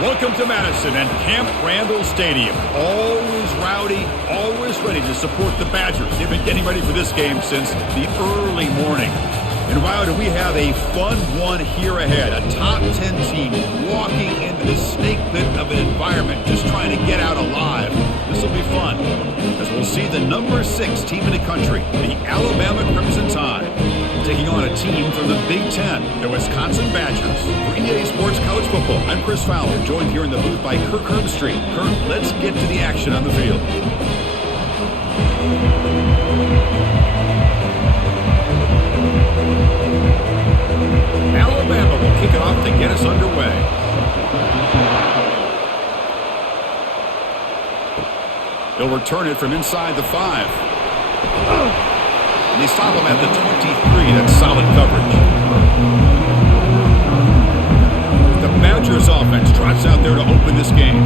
Welcome to Madison and Camp Randall Stadium. Always rowdy, always ready to support the Badgers. They've been getting ready for this game since the early morning. And wow, do we have a fun one here ahead. A top 10 team walking into the snake pit of an environment, just trying to get out alive. This will be fun, as we'll see the number 6 team in the country, the Alabama Crimson Tide, taking on a team from the Big Ten, the Wisconsin Badgers. For EA Sports College Football, I'm Chris Fowler, joined here in the booth by Kirk Herbstreit. Kirk, let's get to the action on the field. Alabama will kick it off to get us underway. They'll return it from inside the 5. And they stop him at the 23. That's solid coverage. The Badgers offense trots out there to open this game.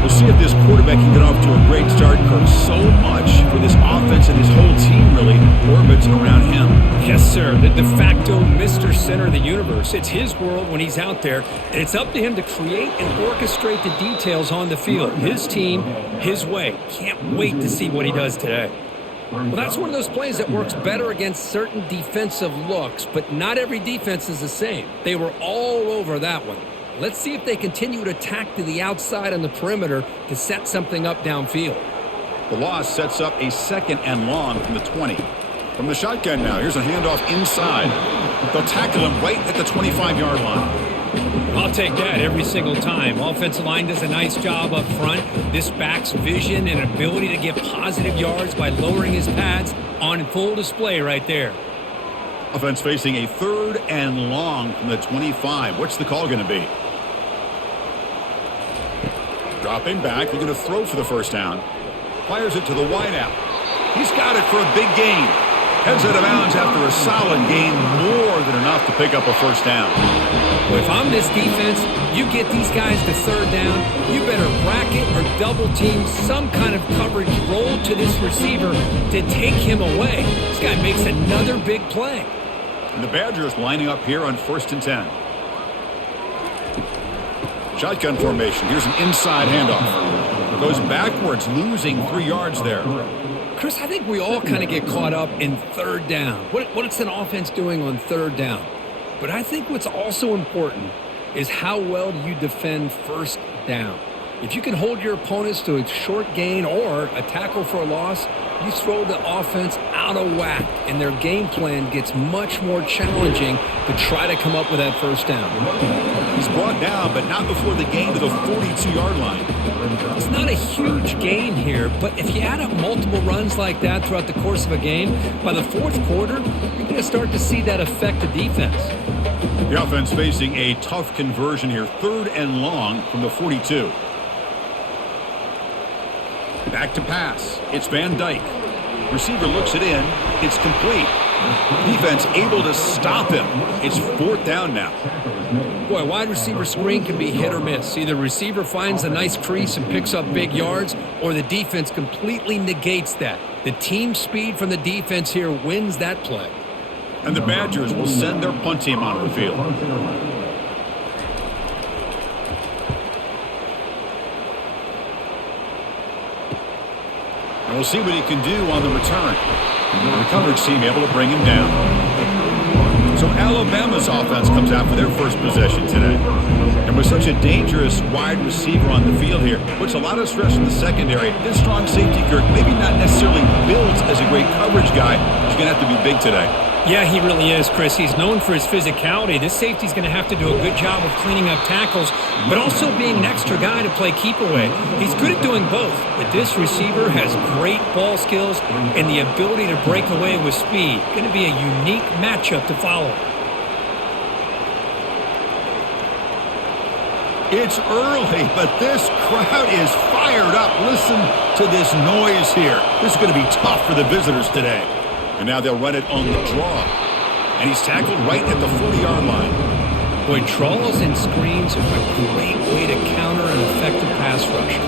We'll see if this quarterback can get off to a great start. Kirk, so much for this offense and his whole team really orbits around him. Yes, sir. The de facto Mr. Center of the universe. It's his world when he's out there, and it's up to him to create and orchestrate the details on the field. His team, his way. Can't wait to see what he does today. Well, that's one of those plays that works better against certain defensive looks, but not every defense is the same. They were all over that one. Let's see if they continue to attack to the outside on the perimeter to set something up downfield. The loss sets up a 2nd and long from the 20. From the shotgun now, here's a handoff inside. They'll tackle him right at the 25-yard line. I'll take that every single time. Offensive line does a nice job up front. This back's vision and ability to get positive yards by lowering his pads on full display right there. Offense facing a 3rd and long from the 25. What's the call going to be? Dropping back, they're going to throw for the first down. Fires it to the wideout. He's got it for a big gain. Heads out of bounds after a solid gain, more than enough to pick up a first down. Well, if I'm this defense, you get these guys to 3rd down, you better bracket or double team some kind of coverage roll to this receiver to take him away. This guy makes another big play. And the Badgers lining up here on 1st and 10. Shotgun formation. Here's an inside handoff. Goes backwards, losing 3 yards there. Chris, I think we all kind of get caught up in 3rd down. What's an offense doing on 3rd down? But I think what's also important is how well do you defend 1st down. If you can hold your opponents to a short gain or a tackle for a loss, you throw the offense out of whack, and their game plan gets much more challenging to try to come up with that 1st down. He's brought down, but not before the gain to the 42-yard line. It's not a huge gain here, but if you add up multiple runs like that throughout the course of a game, by the 4th quarter, you're going to start to see that affect the defense. The offense facing a tough conversion here. 3rd and long from the 42. Back to pass. It's Van Dyke. Receiver looks it in. It's complete. Defense able to stop him. It's 4th down now. Boy, wide receiver screen can be hit or miss. Either receiver finds a nice crease and picks up big yards, or the defense completely negates that. The team speed from the defense here wins that play. And the Badgers will send their punt team onto the field. And we'll see what he can do on the return. The coverage team able to bring him down. So Alabama's offense comes out for their first possession today. And with such a dangerous wide receiver on the field here, puts a lot of stress in the secondary. This strong safety, Kirk, maybe not necessarily built as a great coverage guy. He's going to have to be big today. Yeah, he really is, Chris. He's known for his physicality. This safety's going to have to do a good job of cleaning up tackles, but also being an extra guy to play keep away. He's good at doing both, but this receiver has great ball skills and the ability to break away with speed. Going to be a unique matchup to follow. It's early, but this crowd is fired up. Listen to this noise here. This is going to be tough for the visitors today. And now they'll run it on the draw. And he's tackled right at the 40-yard line. Boy, draws and screens are a great way to counter an effective pass rush.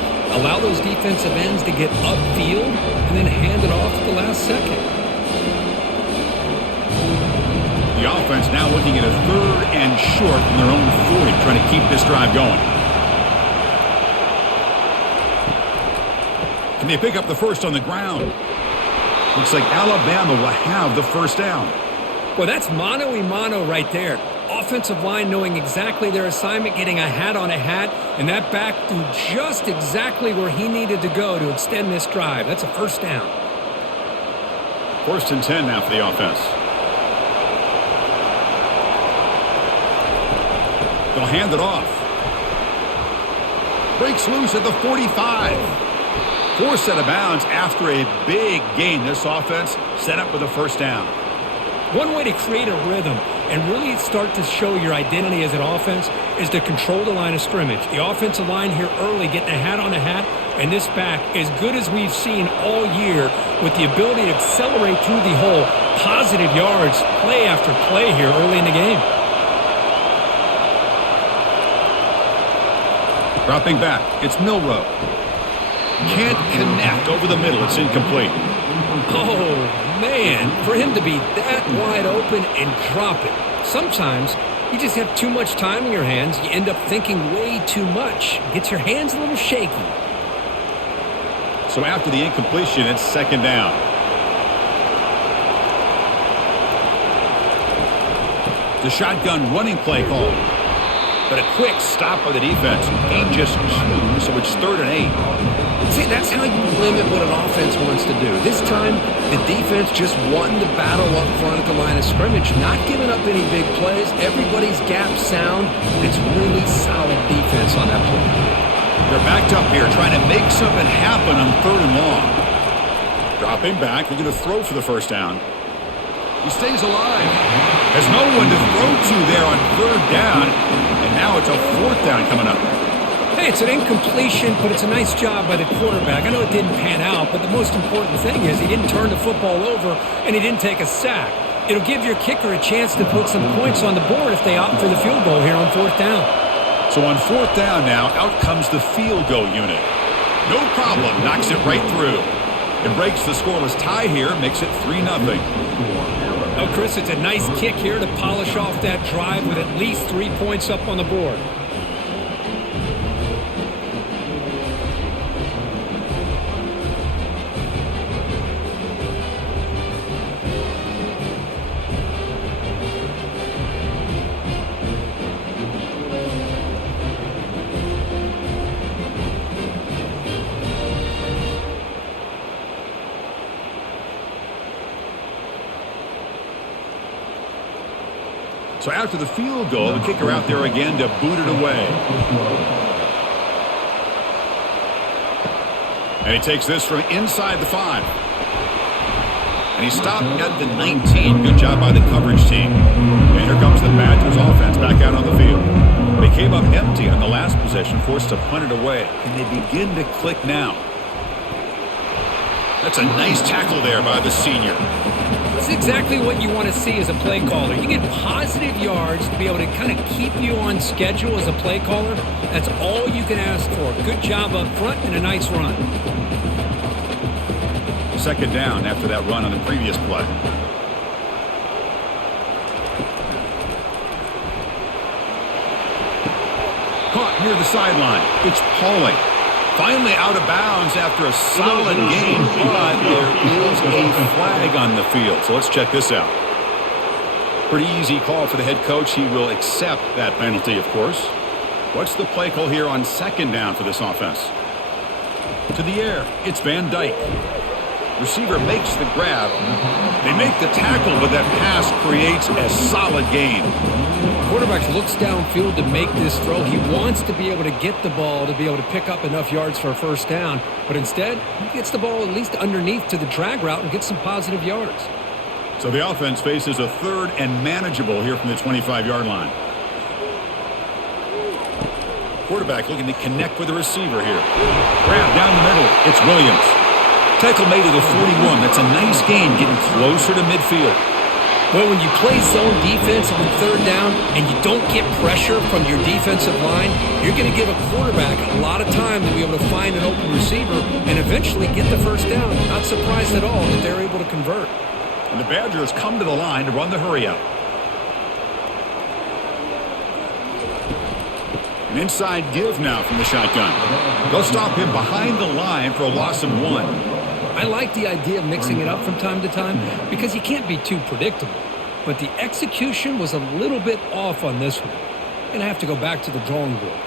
Allow those defensive ends to get upfield and then hand it off at the last second. The offense now looking at a 3rd and short from their own 40, trying to keep this drive going. And they pick up the first on the ground. Looks like Alabama will have the first down. Well, that's mano-a-mano right there. Offensive line knowing exactly their assignment, getting a hat on a hat, and that back threw just exactly where he needed to go to extend this drive. That's a first down. 1st and 10 now for the offense. They'll hand it off. Breaks loose at the 45. Forced out of bounds after a big gain. This offense set up with a first down. One way to create a rhythm and really start to show your identity as an offense is to control the line of scrimmage. The offensive line here early getting a hat on a hat, and this back as good as we've seen all year with the ability to accelerate through the hole. Positive yards, play after play here early in the game. Dropping back, it's Milroe. Can't connect over the middle. It's incomplete. Oh, man, for him to be that wide open and drop it. Sometimes you just have too much time in your hands. You end up thinking way too much. Gets your hands a little shaky. So after the incompletion, it's 2nd down. The shotgun running play call. But a quick stop by the defense. Gain just 2, so it's 3rd and 8. See, that's how you limit what an offense wants to do. This time, the defense just wanting to battle up front at the line of scrimmage, not giving up any big plays. Everybody's gap sound. It's really solid defense on that play. They're backed up here, trying to make something happen on 3rd and long. Dropping back, they're going to throw for the first down. He stays alive. There's no one to throw to there on 3rd down, and now it's a 4th down coming up. Hey, it's an incompletion, but it's a nice job by the quarterback. I know it didn't pan out, but the most important thing is he didn't turn the football over and he didn't take a sack. It'll give your kicker a chance to put some points on the board if they opt for the field goal here on 4th down. So on 4th down now, out comes the field goal unit. No problem, knocks it right through. It breaks the scoreless tie here, makes it 3-0. Oh, Chris, it's a nice kick here to polish off that drive with at least 3 points up on the board. So after the field goal, the kicker out there again to boot it away. And he takes this from inside the 5. And he stopped at the 19. Good job by the coverage team. And here comes the Badgers offense back out on the field. They came up empty on the last possession, forced to punt it away. And they begin to click now. That's a nice tackle there by the senior. That's exactly what you want to see as a play caller. You get positive yards to be able to kind of keep you on schedule as a play caller. That's all you can ask for. Good job up front and a nice run. 2nd down after that run on the previous play. Caught near the sideline. It's Pauling. Finally out of bounds after a solid game, but there is a flag on the field. So let's check this out. Pretty easy call for the head coach. He will accept that penalty, of course. What's the play call here on 2nd down for this offense? To the air. It's Van Dyke. Receiver makes the grab. They make the tackle, but that pass creates a solid gain. Quarterback looks downfield to make this throw. He wants to be able to get the ball to be able to pick up enough yards for a first down, but instead, he gets the ball at least underneath to the drag route and gets some positive yards. So the offense faces a 3rd and manageable here from the 25-yard line. Quarterback looking to connect with the receiver here. Grab down the middle. It's Williams. Tackle made at the 41. That's a nice gain, getting closer to midfield. Well, when you play zone defense on 3rd down and you don't get pressure from your defensive line, you're going to give a quarterback a lot of time to be able to find an open receiver and eventually get the first down. Not surprised at all that they're able to convert. And the Badgers come to the line to run the hurry up. An inside give now from the shotgun. They'll stop him behind the line for a loss of 1. I like the idea of mixing it up from time to time because you can't be too predictable. But the execution was a little bit off on this one. Going to have to go back to the drawing board.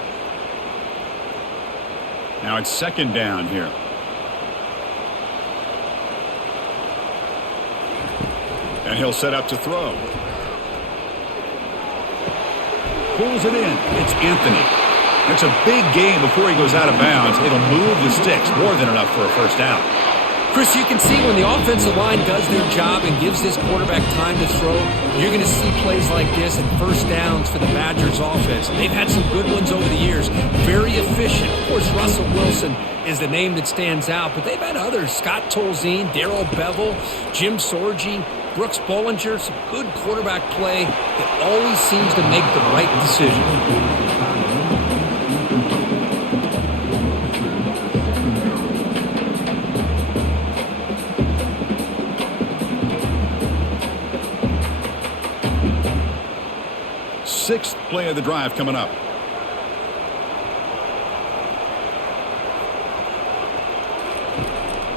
Now it's second down here. And he'll set up to throw. Pulls it in. It's Anthony. It's a big game before he goes out of bounds. It'll move the sticks more than enough for a first down. Chris, you can see when the offensive line does their job and gives this quarterback time to throw, you're going to see plays like this and first downs for the Badgers offense. They've had some good ones over the years. Very efficient. Of course, Russell Wilson is the name that stands out, but they've had others. Scott Tolzien, Darrell Bevel, Jim Sorgi, Brooks Bollinger, some good quarterback play that always seems to make the right decision. 6th play of the drive coming up.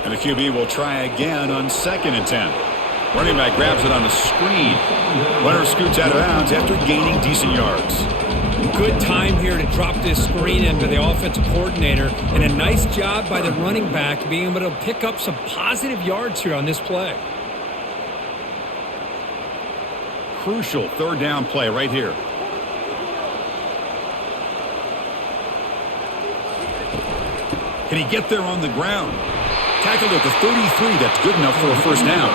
And the QB will try again on 2nd and 10. Running back grabs it on a screen. Runner scoots out of bounds after gaining decent yards. Good time here to drop this screen into the offensive coordinator, and a nice job by the running back being able to pick up some positive yards here on this play. Crucial 3rd down play right here. Can he get there on the ground? Tackled at the 33. That's good enough for a first down.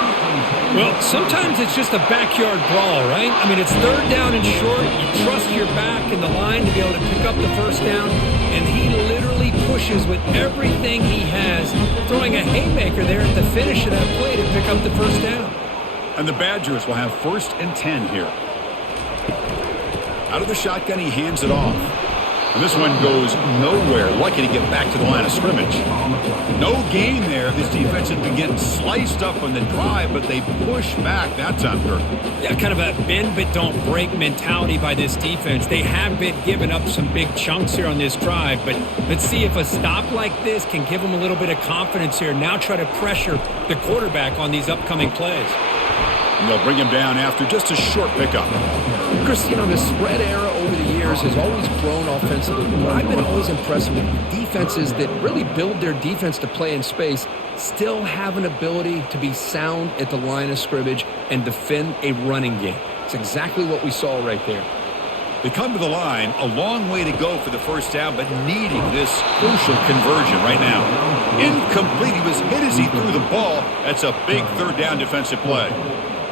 Well, sometimes it's just a backyard brawl, right? I mean, it's 3rd down and short. You trust your back in the line to be able to pick up the first down, and he literally pushes with everything he has, throwing a haymaker there at the finish of that play to pick up the first down. And the Badgers will have 1st and 10 here. Out of the shotgun, he hands it off. And this one goes nowhere. Lucky to get back to the line of scrimmage. No gain there. This defense has been getting sliced up on the drive, but they push back that time, Kirk. Yeah, kind of a bend but don't break mentality by this defense. They have been giving up some big chunks here on this drive, but let's see if a stop like this can give them a little bit of confidence here. Now try to pressure the quarterback on these upcoming plays. And they'll bring him down after just a short pickup. Chris, you know, the spread era over the years has always grown offensively. But I've been always impressed with defenses that really build their defense to play in space, still have an ability to be sound at the line of scrimmage and defend a running game. It's exactly what we saw right there. They come to the line, a long way to go for the first down, but needing this crucial conversion right now. Incomplete. He was hit as he threw the ball. That's a big 3rd down defensive play.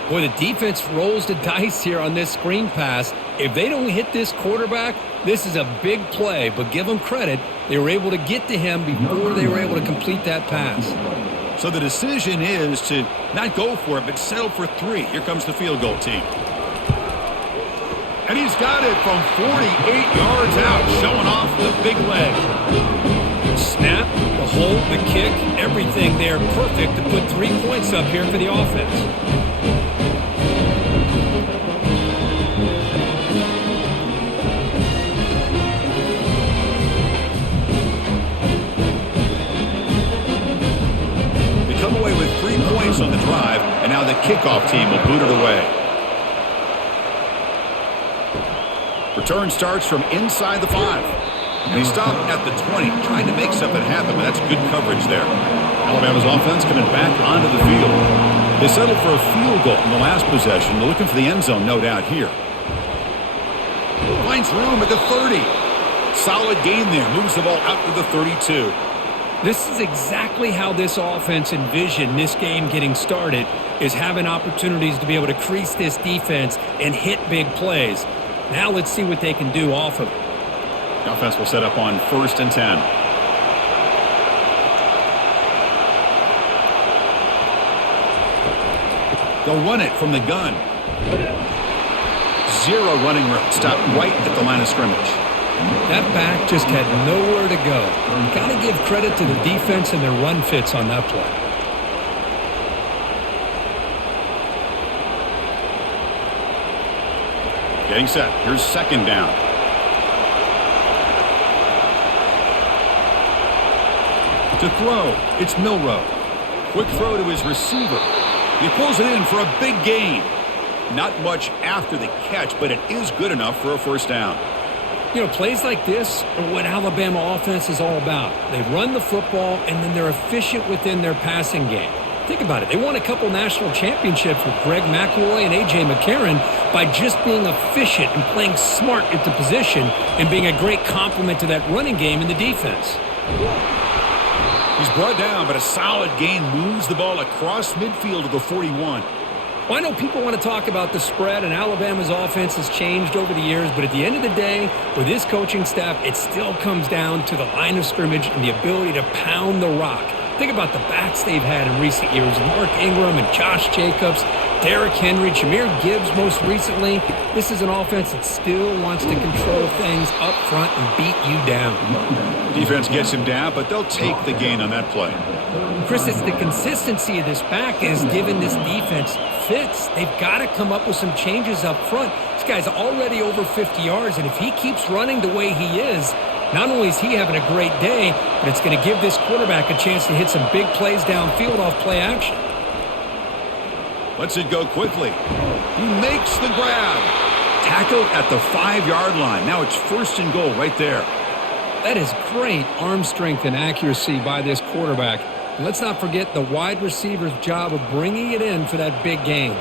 Boy, the defense rolls the dice here on this screen pass. If they don't hit this quarterback, this is a big play, but give them credit. They were able to get to him before they were able to complete that pass. So the decision is to not go for it, but settle for 3. Here comes the field goal team. And he's got it from 48 yards out, showing off the big leg. Snap, the hold, the kick, everything there perfect to put 3 points up here for the offense. On the drive, and now the kickoff team will boot it away. Return starts from inside the 5. And he stopped at the 20, trying to make something happen, but that's good coverage there. Alabama's offense coming back onto the field. They settled for a field goal in the last possession. They're looking for the end zone, no doubt, here. Finds room at the 30. Solid gain there. Moves the ball out to the 32. This is exactly how this offense envisioned this game getting started, is having opportunities to be able to crease this defense and hit big plays. Now let's see what they can do off of it. The offense will set up on 1st and 10. They'll run it from the gun. 0 running room. Stopped right at the line of scrimmage. That back just had nowhere to go. Got to give credit to the defense and their run fits on that play. Getting set. Here's 2nd down. To throw, it's Milroe. Quick throw to his receiver. He pulls it in for a big gain. Not much after the catch, but it is good enough for a first down. You know, plays like this are what Alabama offense is all about. They run the football, and then they're efficient within their passing game. Think about it. They won a couple national championships with Greg McElroy and A.J. McCarron by just being efficient and playing smart at the position and being a great complement to that running game in the defense. He's brought down, but a solid gain moves the ball across midfield to the 41. Well, I know people want to talk about the spread, and Alabama's offense has changed over the years, but at the end of the day, with this coaching staff, it still comes down to the line of scrimmage and the ability to pound the rock. Think about the backs they've had in recent years. Mark Ingram and Josh Jacobs, Derrick Henry, Jahmyr Gibbs most recently. This is an offense that still wants to control things up front and beat you down. Defense gets him down, but they'll take the gain on that play. Chris, it's the consistency of this back is given this defense fits. They've got to come up with some changes up front. This guy's already over 50 yards, and if he keeps running the way he is, not only is he having a great day, but it's going to give this quarterback a chance to hit some big plays downfield off play action. Lets it go quickly. He makes the grab. Tackled at the 5-yard line. Now it's first and goal right there. That is great arm strength and accuracy by this quarterback. And let's not forget the wide receiver's job of bringing it in for that big gain.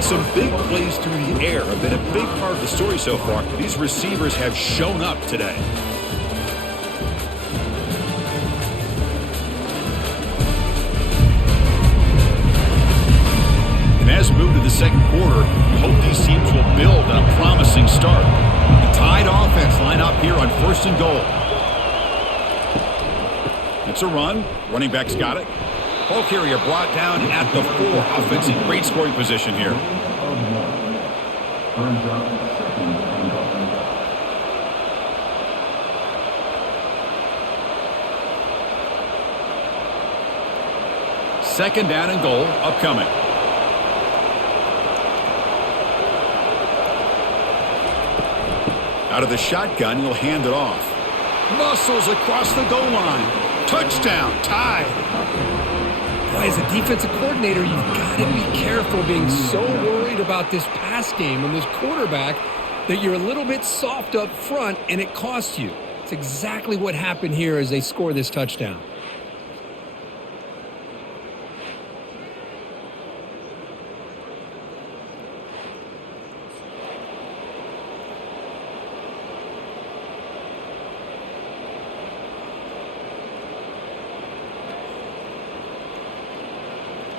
Some big plays through the air have been a big part of the story so far. These receivers have shown up today. And as we move to the second quarter, we hope these teams will build on a promising start. The Tide offense line up here on first and goal. It's a run. Running back's got it. Ball carrier brought down at the 4. Offense in great scoring position here. Second down and goal upcoming. Out of the shotgun, he'll hand it off. Muscles across the goal line. Touchdown, Tide. As a defensive coordinator, you've got to be careful being so worried about this pass game and this quarterback that you're a little bit soft up front and it costs you. It's exactly what happened here as they score this touchdown.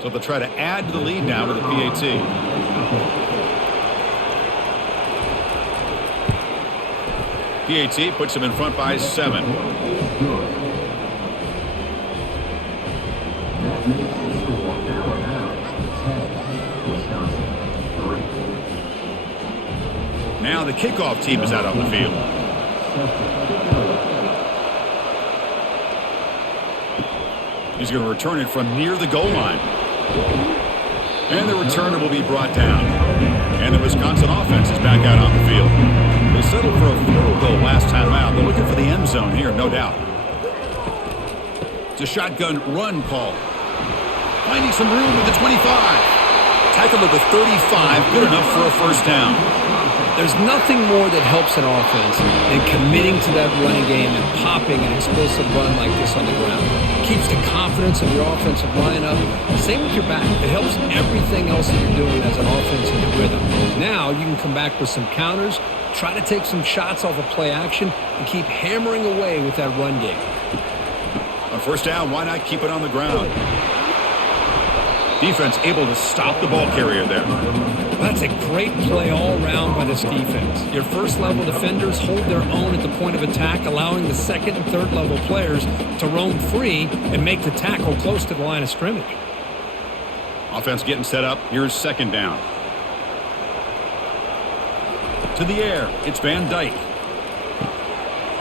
So they'll try to add to the lead now with the PAT. PAT puts them in front by 7. Now the kickoff team is out on the field. He's going to return it from near the goal line. And the returner will be brought down. And the Wisconsin offense is back out on the field. They settled for a field goal last time out. They're looking for the end zone here, no doubt. It's a shotgun run call. Finding some room at the 25. Tackled at the 35. Good enough for a first down. There's nothing more that helps an offense than committing to that running game and popping an explosive run like this on the ground. It keeps the confidence of your offensive lineup. Same with your back. It helps everything else that you're doing as an offense in your rhythm. Now you can come back with some counters, try to take some shots off of play action, and keep hammering away with that run game. On first down, why not keep it on the ground? Defense able to stop the ball carrier there. That's a great play all around by this defense. Your first-level defenders hold their own at the point of attack, allowing the second and third-level players to roam free and make the tackle close to the line of scrimmage. Offense getting set up. Here's second down. To the air. It's Van Dyke.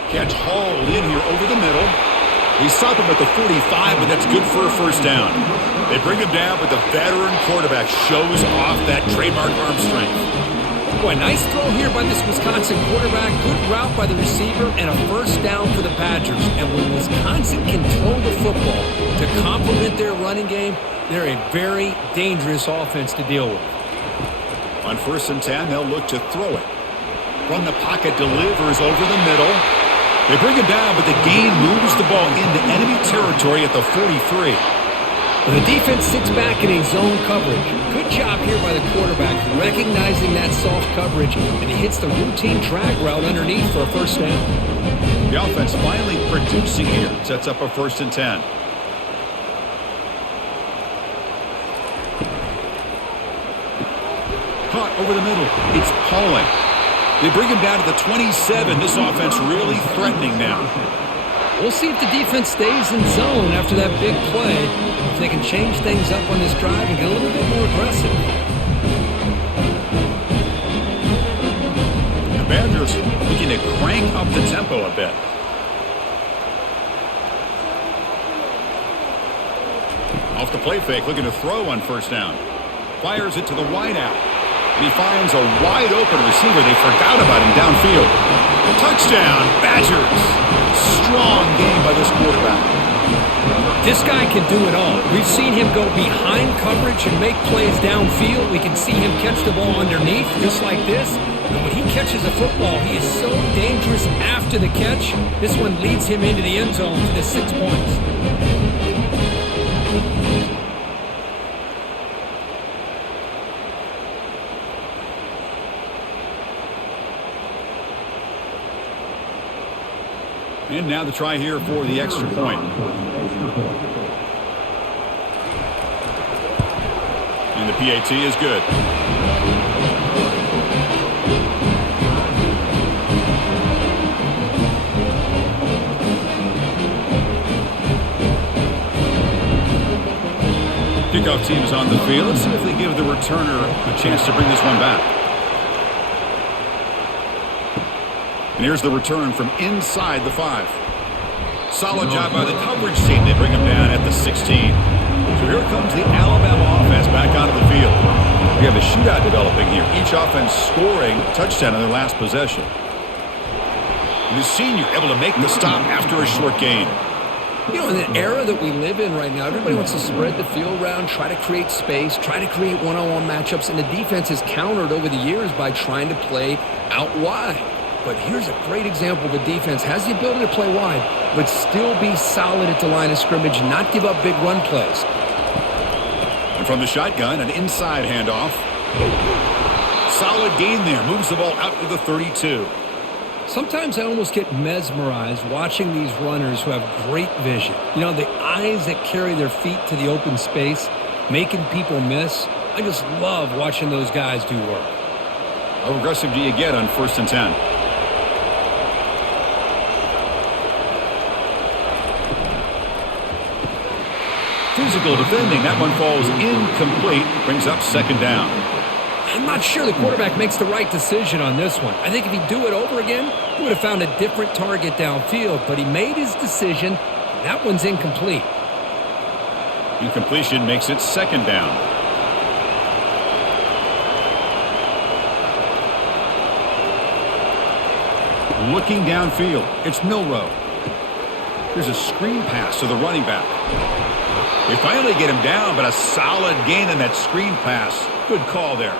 Catch hauled in here over the middle. He stopped him at the 45, but that's good for a first down. They bring him down, but the veteran quarterback shows off that trademark arm strength. Boy, nice throw here by this Wisconsin quarterback. Good route by the receiver and a first down for the Badgers. And when Wisconsin can throw the football to complement their running game, they're a very dangerous offense to deal with. On 1st and 10, they'll look to throw it. From the pocket, delivers over the middle. They bring him down, but the gain moves the ball into enemy territory at the 43. The defense sits back in a zone coverage. Good job here by the quarterback, recognizing that soft coverage, and he hits the routine drag route underneath for a first down. The offense finally producing here. Sets up a 1st and 10. Caught over the middle. It's Pauling. They bring him down to the 27. This offense really threatening now. We'll see if the defense stays in zone after that big play. If they can change things up on this drive and get a little bit more aggressive. The Badgers looking to crank up the tempo a bit. Off the play fake, looking to throw on 1st down. Fires it to the wideout. And he finds a wide-open receiver. They forgot about him downfield. Touchdown, Badgers. Strong game by this quarterback. This guy can do it all. We've seen him go behind coverage and make plays downfield. We can see him catch the ball underneath, just like this. And when he catches a football, he is so dangerous after the catch. This one leads him into the end zone for the 6 points. And now the try here for the extra point. And the PAT is good. Kickoff team is on the field. Let's see if they give the returner a chance to bring this one back. And here's the return from inside the 5. Solid job by the coverage team. They bring him down at the 16. So here comes the Alabama offense back onto the field. We have a shootout developing here. Each offense scoring a touchdown in their last possession. And the senior able to make the stop after a short gain. You know, in the era that we live in right now, everybody wants to spread the field around, try to create space, try to create one-on-one matchups, and the defense has countered over the years by trying to play out wide. But here's a great example of a defense has the ability to play wide, but still be solid at the line of scrimmage and not give up big run plays. And from the shotgun, an inside handoff. Solid gain there. Moves the ball out to the 32. Sometimes I almost get mesmerized watching these runners who have great vision. You know, the eyes that carry their feet to the open space, making people miss. I just love watching those guys do work. How aggressive do you get on 1st and 10? Physical defending. That one falls incomplete. Brings up 2nd down. I'm not sure the quarterback makes the right decision on this one. I think if he'd do it over again, he would have found a different target downfield. But he made his decision. And that one's incomplete. Incompletion makes it 2nd down. Looking downfield. It's Milroe. Here's a screen pass to the running back. They finally get him down, but a solid gain in that screen pass. Good call there.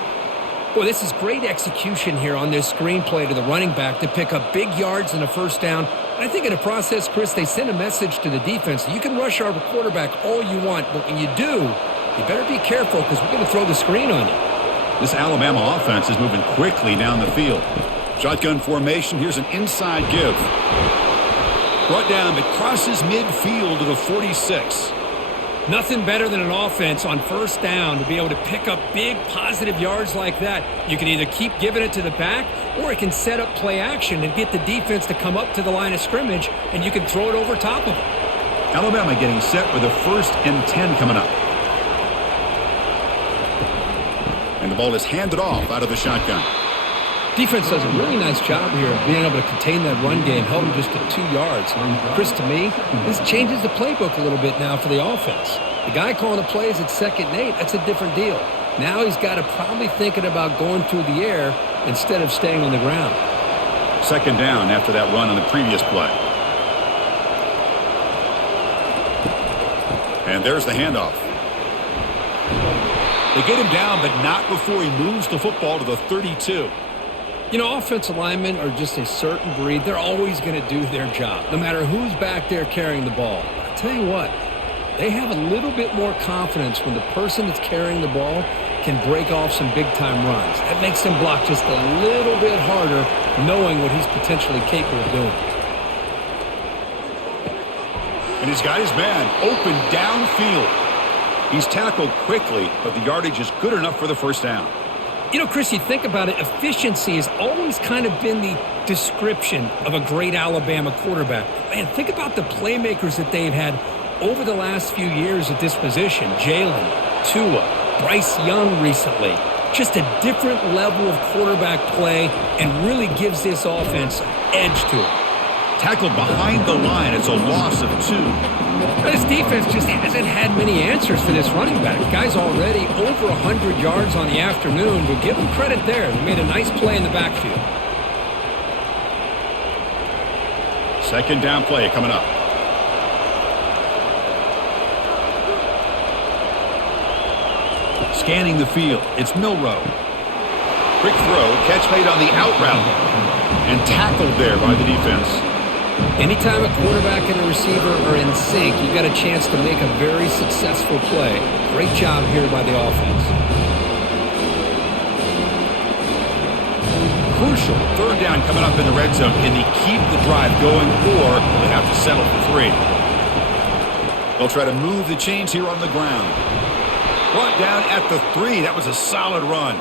Boy, this is great execution here on this screen play to the running back to pick up big yards and a first down. And I think in the process, Chris, they send a message to the defense. You can rush our quarterback all you want, but when you do, you better be careful because we're going to throw the screen on you. This Alabama offense is moving quickly down the field. Shotgun formation. Here's an inside give. Brought down, but crosses midfield to the 46. Nothing better than an offense on 1st down to be able to pick up big positive yards like that. You can either keep giving it to the back or it can set up play action and get the defense to come up to the line of scrimmage and you can throw it over top of them. Alabama getting set with a 1st and 10 coming up. And the ball is handed off out of the shotgun. Defense does a really nice job here of being able to contain that run game, held him just to 2 yards. Chris, to me, this changes the playbook a little bit now for the offense. The guy calling the plays at 2nd and 8, that's a different deal. Now he's got to probably thinking about going through the air instead of staying on the ground. 2nd down after that run on the previous play. And there's the handoff. They get him down, but not before he moves the football to the 32. You know, offensive linemen are just a certain breed. They're always going to do their job, no matter who's back there carrying the ball. I'll tell you what, they have a little bit more confidence when the person that's carrying the ball can break off some big-time runs. That makes them block just a little bit harder, knowing what he's potentially capable of doing. And he's got his man open downfield. He's tackled quickly, but the yardage is good enough for the 1st down. You know, Chris, you think about it, efficiency has always kind of been the description of a great Alabama quarterback. Man, think about the playmakers that they've had over the last few years at this position. Jalen, Tua, Bryce Young recently. Just a different level of quarterback play and really gives this offense an edge to it. Tackled behind the line. It's a loss of 2. This defense just hasn't had many answers for this running back. Guy's already over 100 yards on the afternoon, but give him credit there. He made a nice play in the backfield. 2nd down play coming up. Scanning the field. It's Milroe. Quick throw. Catch made on the out route. And tackled there by the defense. Anytime a quarterback and a receiver are in sync, you've got a chance to make a very successful play. Great job here by the offense. Crucial 3rd down coming up in the red zone. Can they keep the drive going, or will they have to settle for 3? They'll try to move the chains here on the ground. Brought down at the 3. That was a solid run.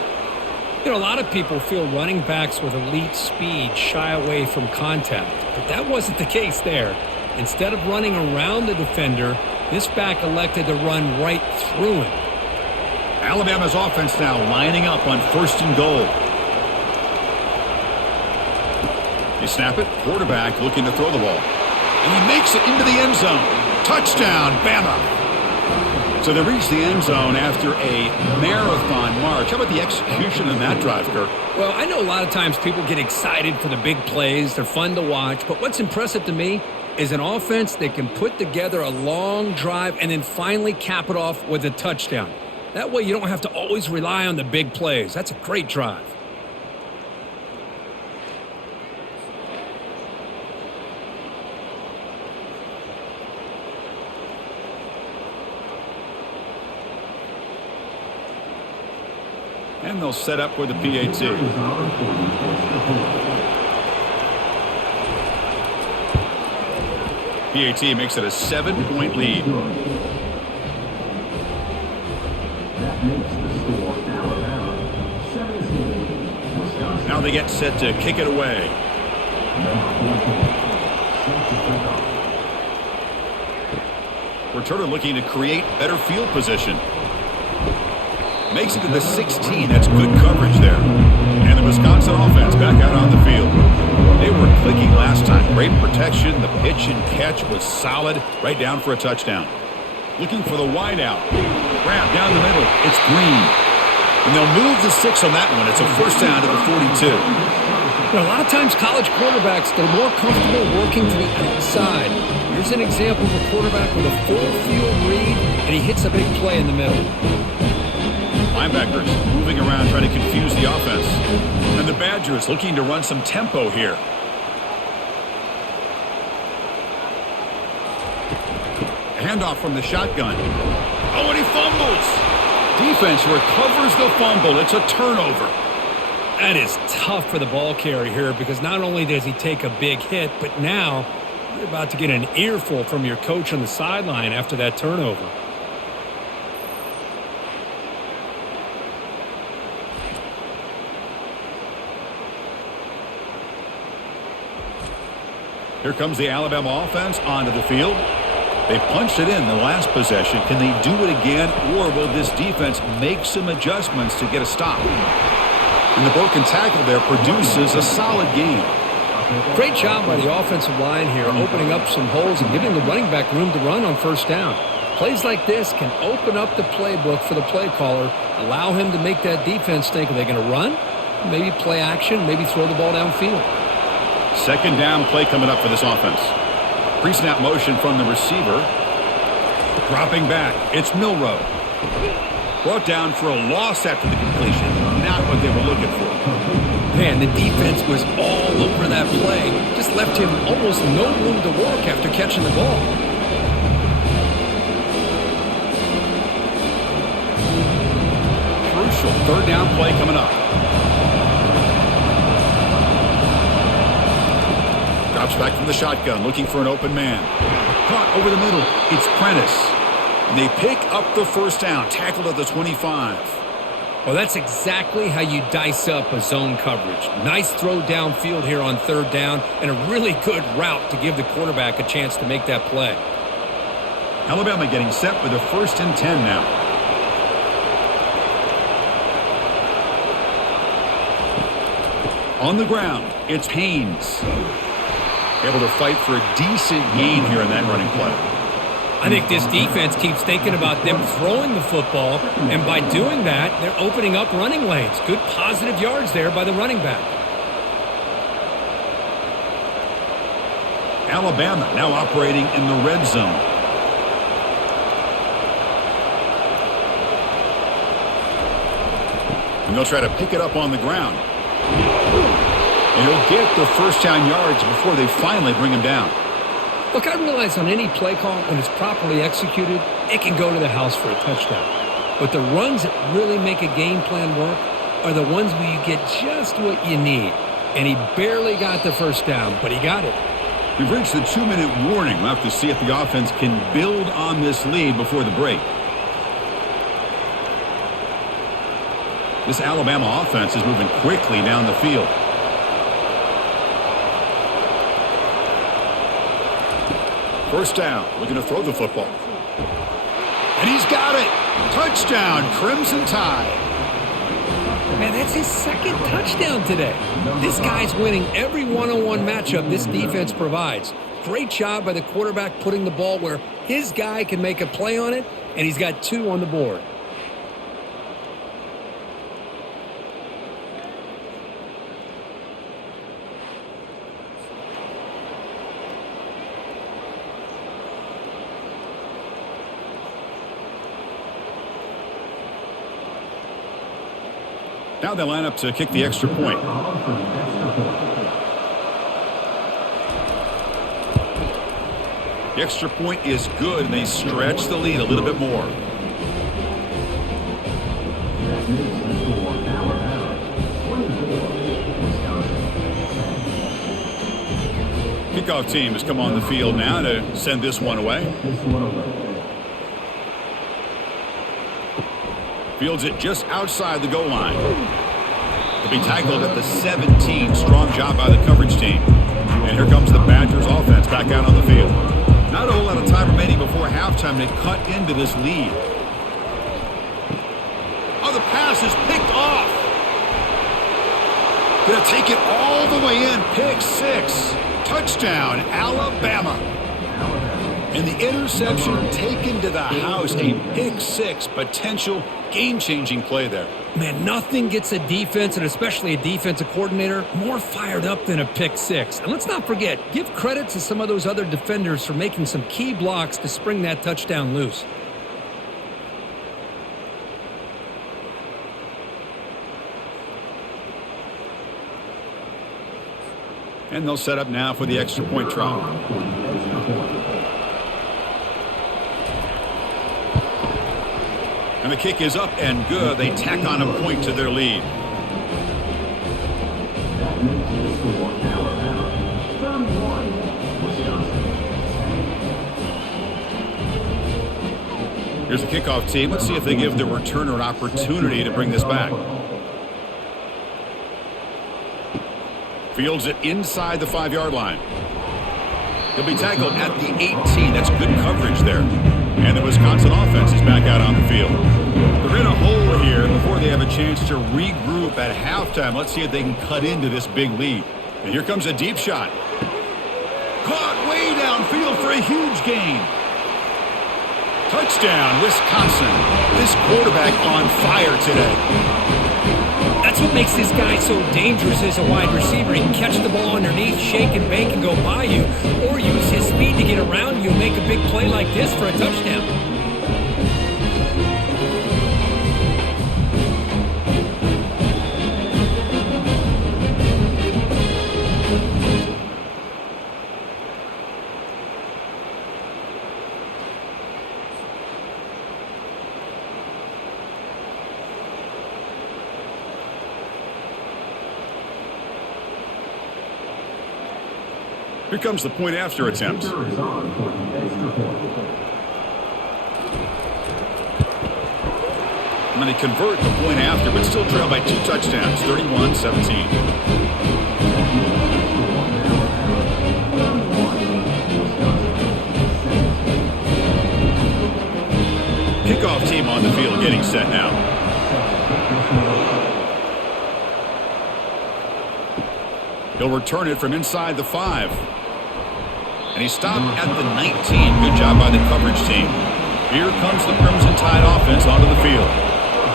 You know, a lot of people feel running backs with elite speed shy away from contact, but that wasn't the case there. Instead of running around the defender, this back elected to run right through him. Alabama's offense now lining up on 1st and goal. They snap it. Quarterback looking to throw the ball. And he makes it into the end zone. Touchdown, Bama. So they reach the end zone after a marathon march. How about the execution in that drive, Kirk? Well, I know a lot of times people get excited for the big plays. They're fun to watch. But what's impressive to me is an offense that can put together a long drive and then finally cap it off with a touchdown. That way you don't have to always rely on the big plays. That's a great drive. And they'll set up with the PAT. PAT makes it a 7-point lead. Now they get set to kick it away. Returner looking to create better field position. Makes it to the 16. That's good coverage there. And the Wisconsin offense back out on the field. They were clicking last time. Great protection. The pitch and catch was solid. Right down for a touchdown. Looking for the wide out. Grab down the middle. It's Green. And they'll move the 6 on that one. It's a 1st down to the 42. You know, a lot of times college quarterbacks, they're more comfortable working to the outside. Here's an example of a quarterback with a full field read, and he hits a big play in the middle. Linebackers moving around trying to confuse the offense. And the Badgers looking to run some tempo here. Handoff from the shotgun. Oh, and he fumbles. Defense recovers the fumble. It's a turnover. That is tough for the ball carrier here because not only does he take a big hit, but now you're about to get an earful from your coach on the sideline after that turnover. Here comes the Alabama offense onto the field. They punched it in the last possession. Can they do it again, or will this defense make some adjustments to get a stop? And the broken tackle there produces a solid gain. Great job by the offensive line here, opening up some holes and giving the running back room to run on first down. Plays like this can open up the playbook for the play caller, allow him to make that defense think, are they going to run? Maybe play action, maybe throw the ball downfield. Second down play coming up for this offense. Pre-snap motion from the receiver. Dropping back, it's Milroe. Brought down for a loss after the completion. Not what they were looking for. Man, the defense was all over that play. Just left him almost no room to work after catching the ball. Crucial third down play coming up. Drops back from the shotgun, looking for an open man. Caught over the middle. It's Prentice. And they pick up the first down, tackled at the 25. Well, that's exactly how you dice up a zone coverage. Nice throw downfield here on third down, and a really good route to give the quarterback a chance to make that play. Alabama getting set with a 1st and 10 now. On the ground, it's Haynes. Able to fight for a decent gain here in that running play. I think this defense keeps thinking about them throwing the football, and by doing that, they're opening up running lanes. Good positive yards there by the running back. Alabama now operating in the red zone. And they'll try to pick it up on the ground. And he'll get the first down yards before they finally bring him down. Look, I realize on any play call, when it's properly executed, it can go to the house for a touchdown. But the runs that really make a game plan work are the ones where you get just what you need. And he barely got the first down, but he got it. We've reached the 2-minute warning. We'll have to see if the offense can build on this lead before the break. This Alabama offense is moving quickly down the field. First down, looking to throw the football. And he's got it. Touchdown, Crimson Tide. Man, that's his second touchdown today. This guy's winning every one-on-one matchup this defense provides. Great job by the quarterback putting the ball where his guy can make a play on it, and he's got 2 on the board. Now they line up to kick the extra point. The extra point is good, and they stretch the lead a little bit more. Kickoff team has come on the field now to send this one away. Fields it just outside the goal line. He'll be tackled at the 17. Strong job by the coverage team. And here comes the Badgers offense back out on the field. Not a whole lot of time remaining before halftime to cut into this lead. Oh, the pass is picked off. Gonna take it all the way in. Pick 6. Touchdown, Alabama. And the interception taken to the house. A pick 6 potential game-changing play there. Man, nothing gets a defense, and especially a defensive coordinator, more fired up than a pick 6. And let's not forget, give credit to some of those other defenders for making some key blocks to spring that touchdown loose. And they'll set up now for the extra point try. And the kick is up and good. They tack on a point to their lead. Here's the kickoff team. Let's see if they give the returner an opportunity to bring this back. Fields it inside the 5-yard line. He'll be tackled at the 18. That's good coverage there. And the Wisconsin offense is back out on the field. They're in a hole here before they have a chance to regroup at halftime. Let's see if they can cut into this big lead. And here comes a deep shot. Caught way downfield for a huge gain. Touchdown, Wisconsin. This quarterback on fire today. That's what makes this guy so dangerous as a wide receiver. He can catch the ball underneath, shake and bake, and go by you, or use his speed to get around you and make a big play like this for a touchdown. Here comes the point after attempt. And they convert the point after, but still trail by 2 touchdowns, 31-17. Kickoff team on the field getting set now. He'll return it from inside the 5. And he stopped at the 19. Good job by the coverage team. Here comes the Crimson Tide offense onto the field.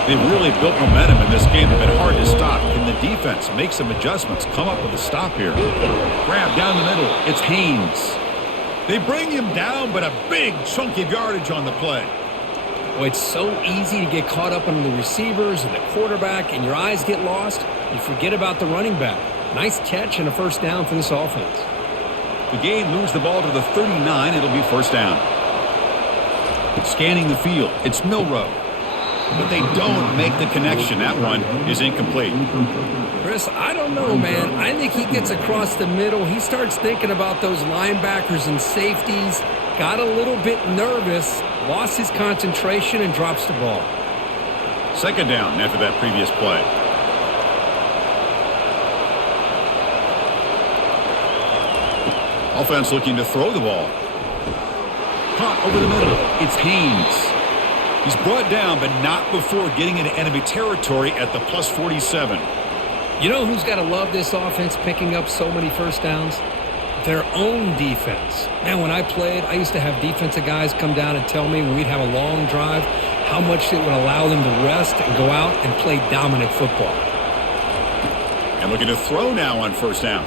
They've really built momentum in this game. They've been hard to stop. Can the defense make some adjustments? Come up with a stop here. Grab down the middle. It's Haynes. They bring him down, but a big chunk of yardage on the play. Well, it's so easy to get caught up on the receivers and the quarterback, and your eyes get lost. You forget about the running back. Nice catch and a first down for this offense. The game moves the ball to the 39. It'll be first down. Scanning the field. It's Milroe. But they don't make the connection. That one is incomplete. Chris, I don't know, man. I think he gets across the middle. He starts thinking about those linebackers and safeties. Got a little bit nervous. Lost his concentration and drops the ball. Second down after that previous play. Offense looking to throw the ball. Caught over the middle. It's Haynes. He's brought down, but not before getting into enemy territory at the plus 47. You know who's got to love this offense picking up so many first downs? Their own defense. Man, when I played, I used to have defensive guys come down and tell me when we'd have a long drive how much it would allow them to rest and go out and play dominant football. And looking to throw now on first down.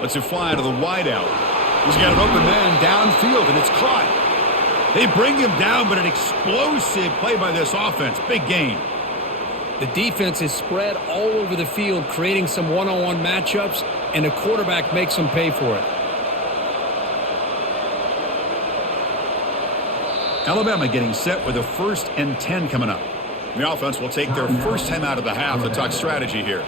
Lets it fly to the wideout. He's got an open man downfield, and it's caught. They bring him down, but an explosive play by this offense. Big gain. The defense is spread all over the field, creating some one-on-one matchups, and the quarterback makes them pay for it. Alabama getting set with a 1st and 10 coming up. The offense will take their first time out of the half to talk strategy here.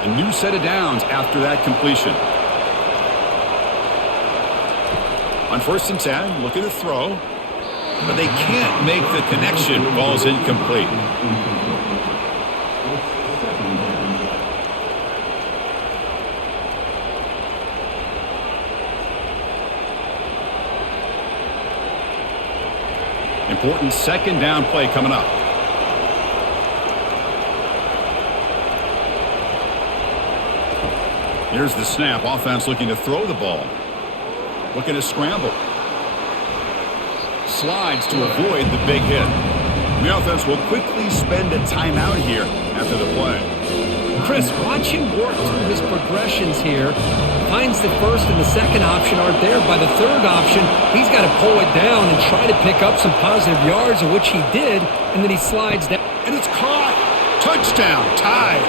A new set of downs after that completion. On 1st and 10, looking to throw. But they can't make the connection. Ball's incomplete. Important second down play coming up. Here's the snap. Offense looking to throw the ball. Looking to scramble. Slides to avoid the big hit. The offense will quickly spend a timeout here after the play. Chris, watch him work through his progressions here. Finds the first and the second option aren't there. By the third option, he's got to pull it down and try to pick up some positive yards, of which he did, and then he slides down. And it's caught. Touchdown. Tied.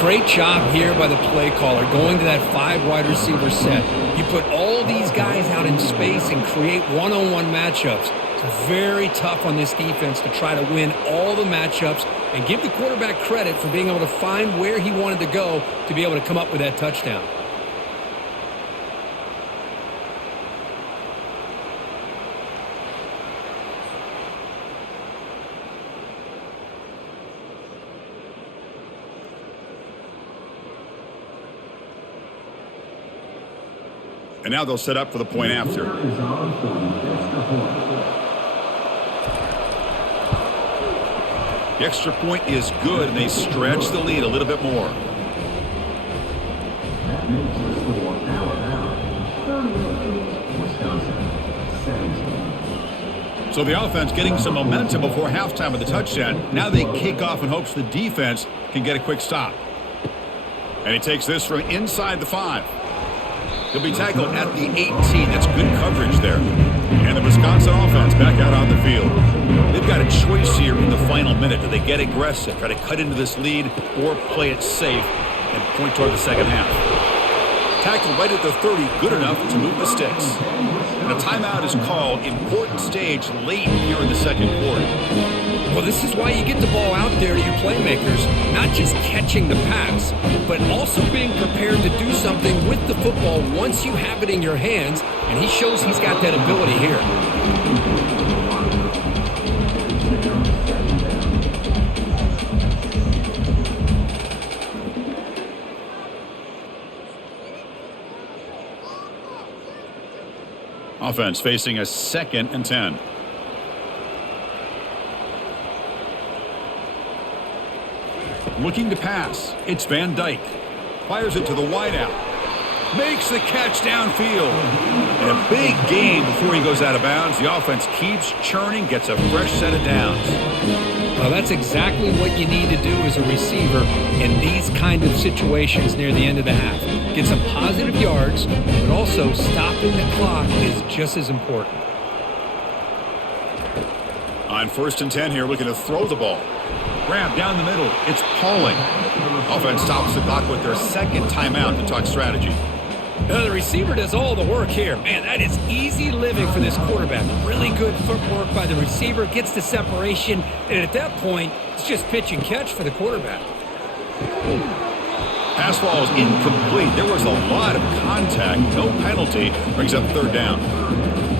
Great job here by the play caller, going to that 5 wide receiver set. You put all these guys out in space and create one-on-one matchups. It's very tough on this defense to try to win all the matchups and give the quarterback credit for being able to find where he wanted to go to be able to come up with that touchdown. And now they'll set up for the point after. The extra point is good, and they stretch the lead a little bit more. That makes the score Alabama 38, Wisconsin 17. So the offense getting some momentum before halftime with the touchdown. Now they kick off in hopes the defense can get a quick stop. And he takes this from inside the 5. He'll be tackled at the 18. That's good coverage there. And the Wisconsin offense back out on the field. They've got a choice here in the final minute. Do they get aggressive, try to cut into this lead, or play it safe and point toward the second half? Tackled right at the 30, good enough to move the sticks. And a timeout is called. Important stage late here in the second quarter. Well, this is why you get the ball out there to your playmakers, not just catching the pass, but also being prepared to do something with the football once you have it in your hands, and he shows he's got that ability here. Offense facing a 2nd and 10. Looking to pass. It's Van Dyke. Fires it to the wideout. Makes the catch downfield. And a big gain before he goes out of bounds. The offense keeps churning, gets a fresh set of downs. Well, that's exactly what you need to do as a receiver in these kind of situations near the end of the half. Get some positive yards, but also stopping the clock is just as important. On 1st and 10 here, looking to throw the ball. Grab down the middle. It's Pauling. Offense stops the clock with their 2nd timeout to talk strategy. Now, the receiver does all the work here. Man, that is easy living for this quarterback. Really good footwork by the receiver, gets the separation, and at that point, it's just pitch and catch for the quarterback. Pass ball is incomplete. There was a lot of contact. No penalty. Brings up 3rd down.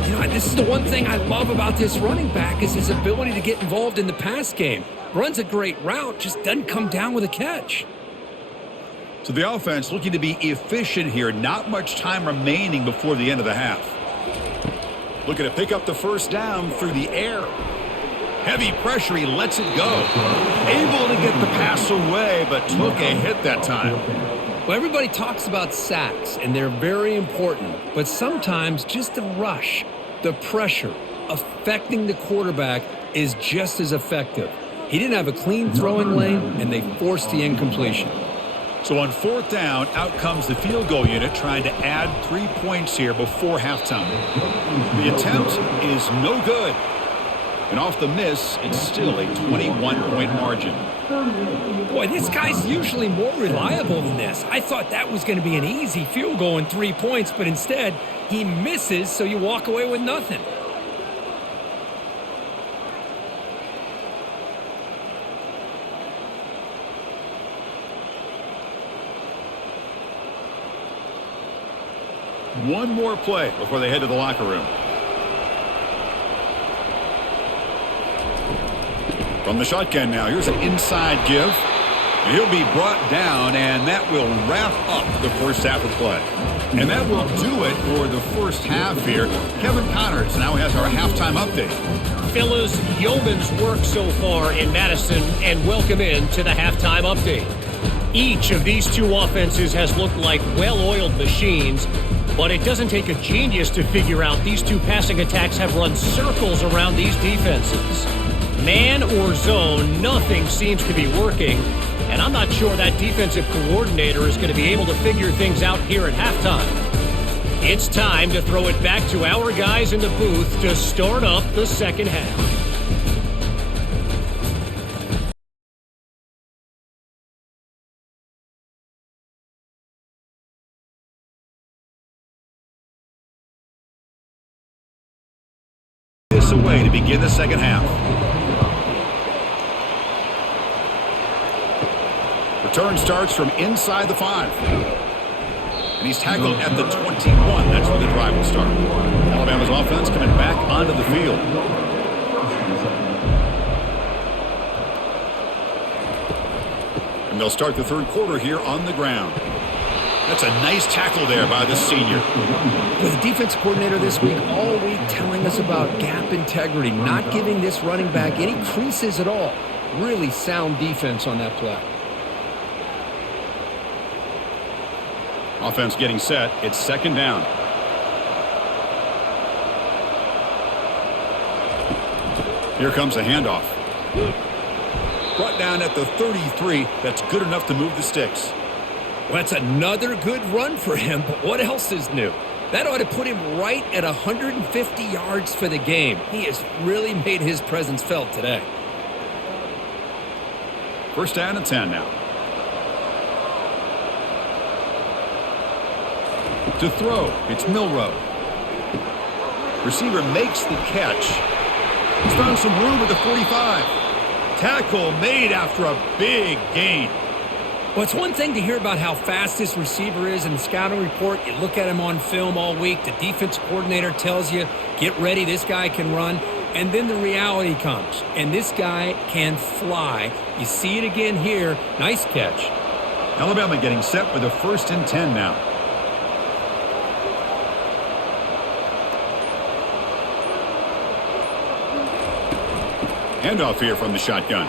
You know, this is the one thing I love about this running back is his ability to get involved in the pass game. Runs a great route, just doesn't come down with a catch. So the offense looking to be efficient here. Not much time remaining before the end of the half. Looking to pick up the 1st down through the air. Heavy pressure, he lets it go. Able to get the pass away, but took a hit that time. Well, everybody talks about sacks, and they're very important. But sometimes just the rush, the pressure, affecting the quarterback is just as effective. He didn't have a clean throwing lane, and they forced the incompletion. So on 4th down, out comes the field goal unit trying to add 3 points here before halftime. The attempt is no good. And off the miss, it's still a 21-point margin. Boy, this guy's usually more reliable than this. I thought that was going to be an easy field goal and 3 points, but instead, he misses, so you walk away with nothing. One more play before they head to the locker room. From the shotgun now, here's an inside give. And he'll be brought down, and that will wrap up the first half of play. And that will do it for the first half here. Kevin Connors now has our halftime update. Fellas, yeoman's work so far in Madison, and welcome in to the halftime update. Each of these two offenses has looked like well-oiled machines, but it doesn't take a genius to figure out these two passing attacks have run circles around these defenses. Man or zone, nothing seems to be working, and I'm not sure that defensive coordinator is going to be able to figure things out here at halftime. It's time to throw it back to our guys in the booth to start up the second half. This away to begin the second half. Return starts from inside the 5. And he's tackled at the 21. That's where the drive will start. Alabama's offense coming back onto the field. And they'll start the third quarter here on the ground. That's a nice tackle there by the senior. With the defense coordinator this week, all week telling us about gap integrity, not giving this running back any creases at all. Really sound defense on that play. Offense getting set. It's second down. Here comes a handoff. Brought down at the 33. That's good enough to move the sticks. Well, that's another good run for him, but what else is new? That ought to put him right at 150 yards for the game. He has really made his presence felt today. First down and 10 now. To throw, it's Milroe. Receiver makes the catch. He's found some room at the 45. Tackle made after a big gain. Well, it's one thing to hear about how fast this receiver is in the scouting report. You look at him on film all week. The defensive coordinator tells you, get ready, this guy can run. And then the reality comes, and this guy can fly. You see it again here. Nice catch. Alabama getting set with a first and 10 now. Handoff here from the shotgun.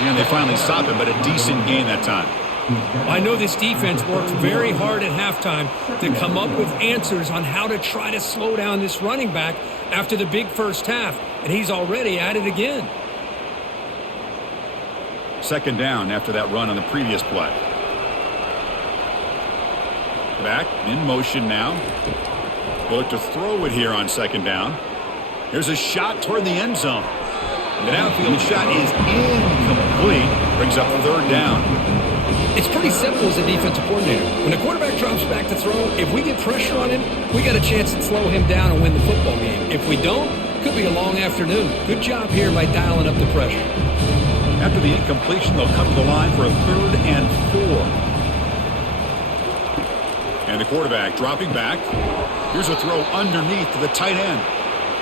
And they finally stop him, but a decent gain that time. I know this defense worked very hard at halftime to come up with answers on how to try to slow down this running back after the big first half, and he's already at it again. Second down after that run on the previous play. Back in motion now. They'll look to throw it here on second down. Here's a shot toward the end zone. The downfield shot is incomplete. Brings up third down. It's pretty simple as a defensive coordinator. When the quarterback drops back to throw, if we get pressure on him, we got a chance to slow him down and win the football game. If we don't, could be a long afternoon. Good job here by dialing up the pressure. After the incompletion, they'll come to the line for a 3rd and 4. And the quarterback dropping back. Here's a throw underneath to the tight end.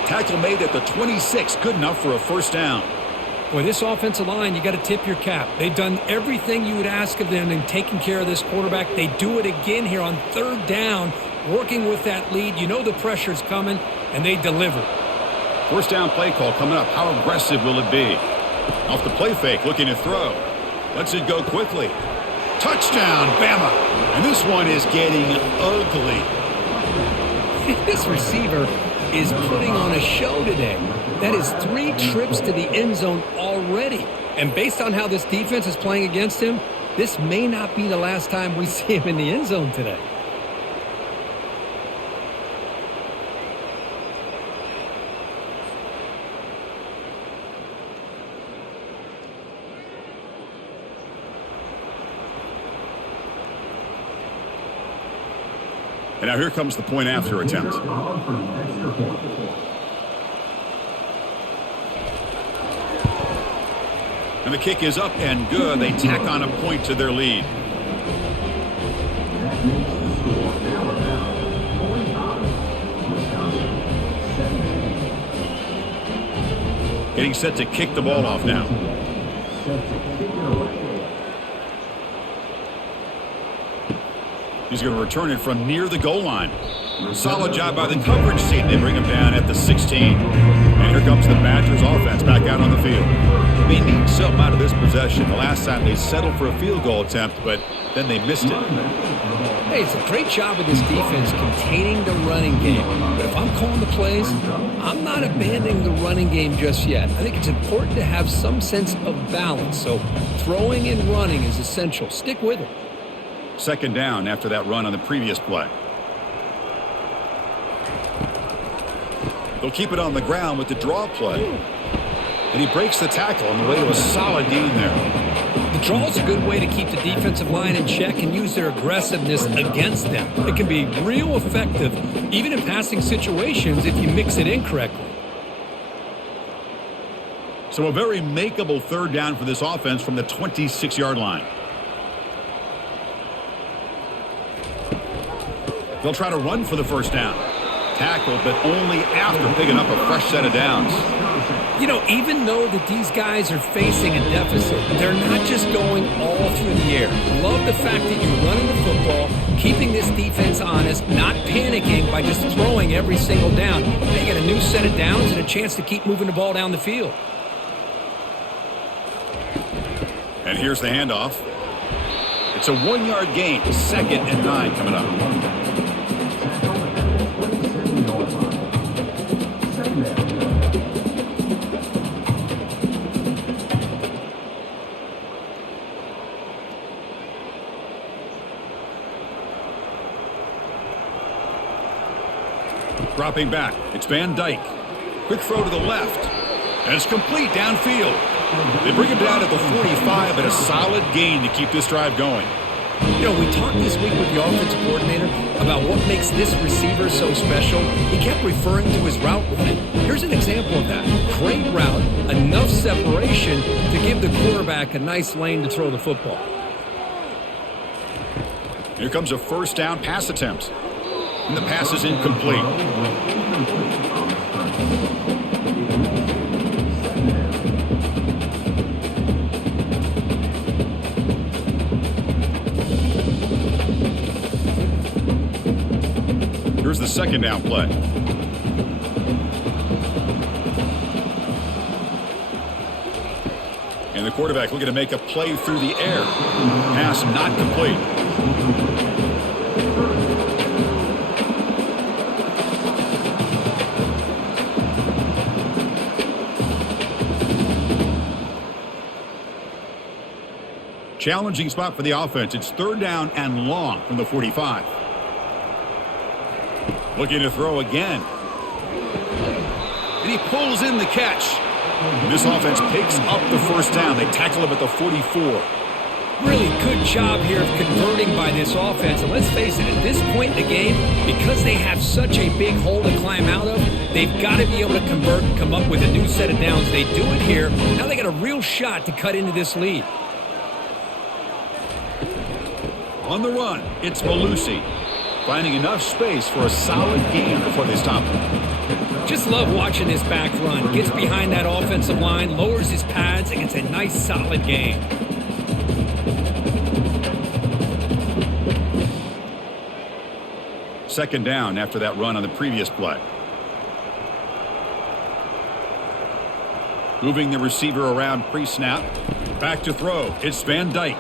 Tackle made at the 26. Good enough for a first down. Boy, this offensive line, you got to tip your cap. They've done everything you would ask of them in taking care of this quarterback. They do it again here on third down, working with that lead. You know the pressure's coming, and they deliver. First down play call coming up. How aggressive will it be? Off the play fake, looking to throw. Lets it go quickly. Touchdown, Bama. And this one is getting ugly. This receiver is putting on a show today. That is 3 trips to the end zone already. And based on how this defense is playing against him, this may not be the last time we see him in the end zone today. And now here comes the point after attempt. And the kick is up and good. They tack on a point to their lead. Getting set to kick the ball off now. He's going to return it from near the goal line. Solid job by the coverage team. They bring him down at the 16. And here comes the Badgers offense back out on the field. They need something out of this possession. The last time they settled for a field goal attempt, but then they missed it. Hey, it's a great job of this defense containing the running game. But if I'm calling the plays, I'm not abandoning the running game just yet. I think it's important to have some sense of balance. So throwing and running is essential. Stick with it. Second down after that run on the previous play. They'll keep it on the ground with the draw play. And he breaks the tackle on the way to a solid gain there. The draw is a good way to keep the defensive line in check and use their aggressiveness against them. It can be real effective, even in passing situations, if you mix it in correctly. So a very makeable third down for this offense from the 26-yard line. They'll try to run for the first down. Tackled, but only after picking up a fresh set of downs. You know, even though that these guys are facing a deficit, they're not just going all through the air. Love the fact that you're running the football, keeping this defense honest, not panicking by just throwing every single down. They get a new set of downs and a chance to keep moving the ball down the field. And here's the handoff. It's a 1-yard gain. 2nd and 9 coming up. Dropping back. It's Van Dyke. Quick throw to the left. And it's complete downfield. They bring him down at the 45, but a solid gain to keep this drive going. You know, we talked this week with the offensive coordinator about what makes this receiver so special. He kept referring to his route running. Here's an example of that. Great route, enough separation to give the quarterback a nice lane to throw the football. Here comes a first down pass attempt. And the pass is incomplete. Here's the 2nd down play. And the quarterback looking to make a play through the air. Pass not complete. Challenging spot for the offense. It's 3rd down and long from the 45. Looking to throw again. And he pulls in the catch. And this offense picks up the first down. They tackle him at the 44. Really good job here of converting by this offense. And let's face it, at this point in the game, because they have such a big hole to climb out of, they've got to be able to convert and come up with a new set of downs. They do it here. Now they got a real shot to cut into this lead. On the run, it's Malusi, finding enough space for a solid gain before they stop him. Just love watching this back run. Gets behind that offensive line, lowers his pads, and gets a nice solid gain. Second down after that run on the previous play. Moving the receiver around pre-snap. Back to throw. It's Van Dyke.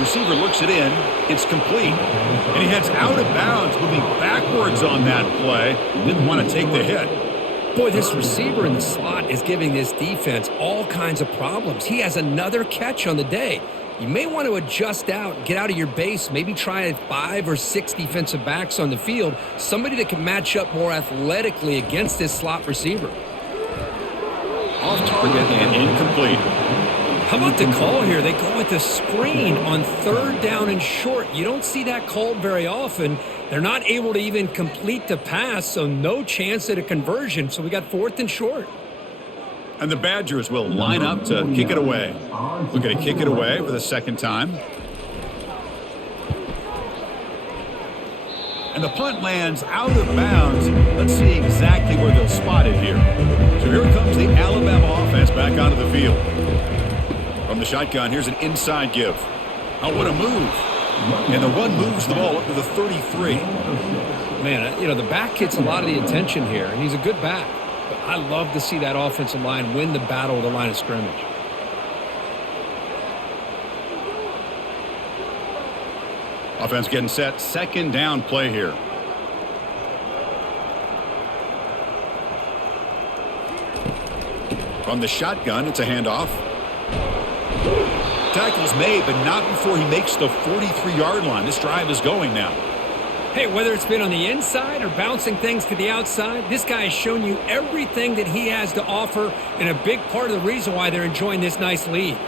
Receiver looks it in. It's complete. And he heads out of bounds, moving backwards on that play. Didn't want to take the hit. Boy, this receiver in the slot is giving this defense all kinds of problems. He has another catch on the day. You may want to adjust out, get out of your base, maybe try 5 or 6 defensive backs on the field, somebody that can match up more athletically against this slot receiver. Off target and incomplete. How about the call here? They go with the screen on 3rd down and short. You don't see that called very often. They're not able to even complete the pass, so no chance at a conversion. So we got 4th and short. And the Badgers will line up to kick it away. We're going to kick it away for the 2nd time. And the punt lands out of bounds. Let's see exactly where they'll spot it here. So here comes the Alabama offense back onto the field. From the shotgun, here's an inside give. Oh, what a move. And the run moves the ball up to the 33. Man, you know, the back gets a lot of the attention here, and he's a good back. But I love to see that offensive line win the battle of the line of scrimmage. Offense getting set. 2nd down play here. From the shotgun, it's a handoff. Tackle's made, but not before he makes the 43-yard line. This drive is going now. Hey, whether it's been on the inside or bouncing things to the outside, this guy has shown you everything that he has to offer, and a big part of the reason why they're enjoying this nice lead.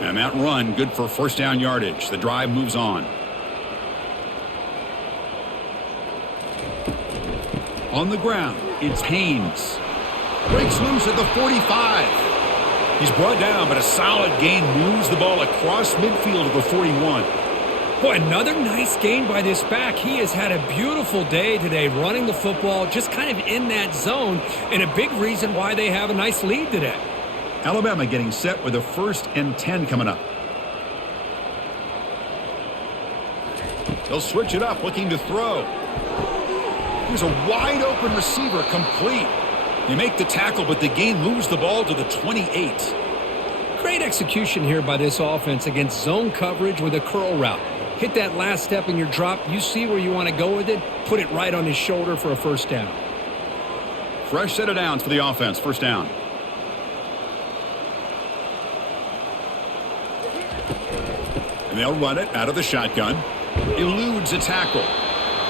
And that run, good for 1st down yardage. The drive moves on. On the ground, it's Haynes. Breaks loose at the 45. He's brought down, but a solid gain moves the ball across midfield to the 41. Boy, another nice gain by this back. He has had a beautiful day today running the football, just kind of in that zone, and a big reason why they have a nice lead today. Alabama getting set with a 1st and 10 coming up. They'll switch it up, looking to throw. Here's a wide open receiver, complete. They make the tackle, but the gain moves the ball to the 28. Great execution here by this offense against zone coverage with a curl route. Hit that last step in your drop. You see where you want to go with it. Put it right on his shoulder for a first down. Fresh set of downs for the offense. First down. And they'll run it out of the shotgun. Eludes a tackle.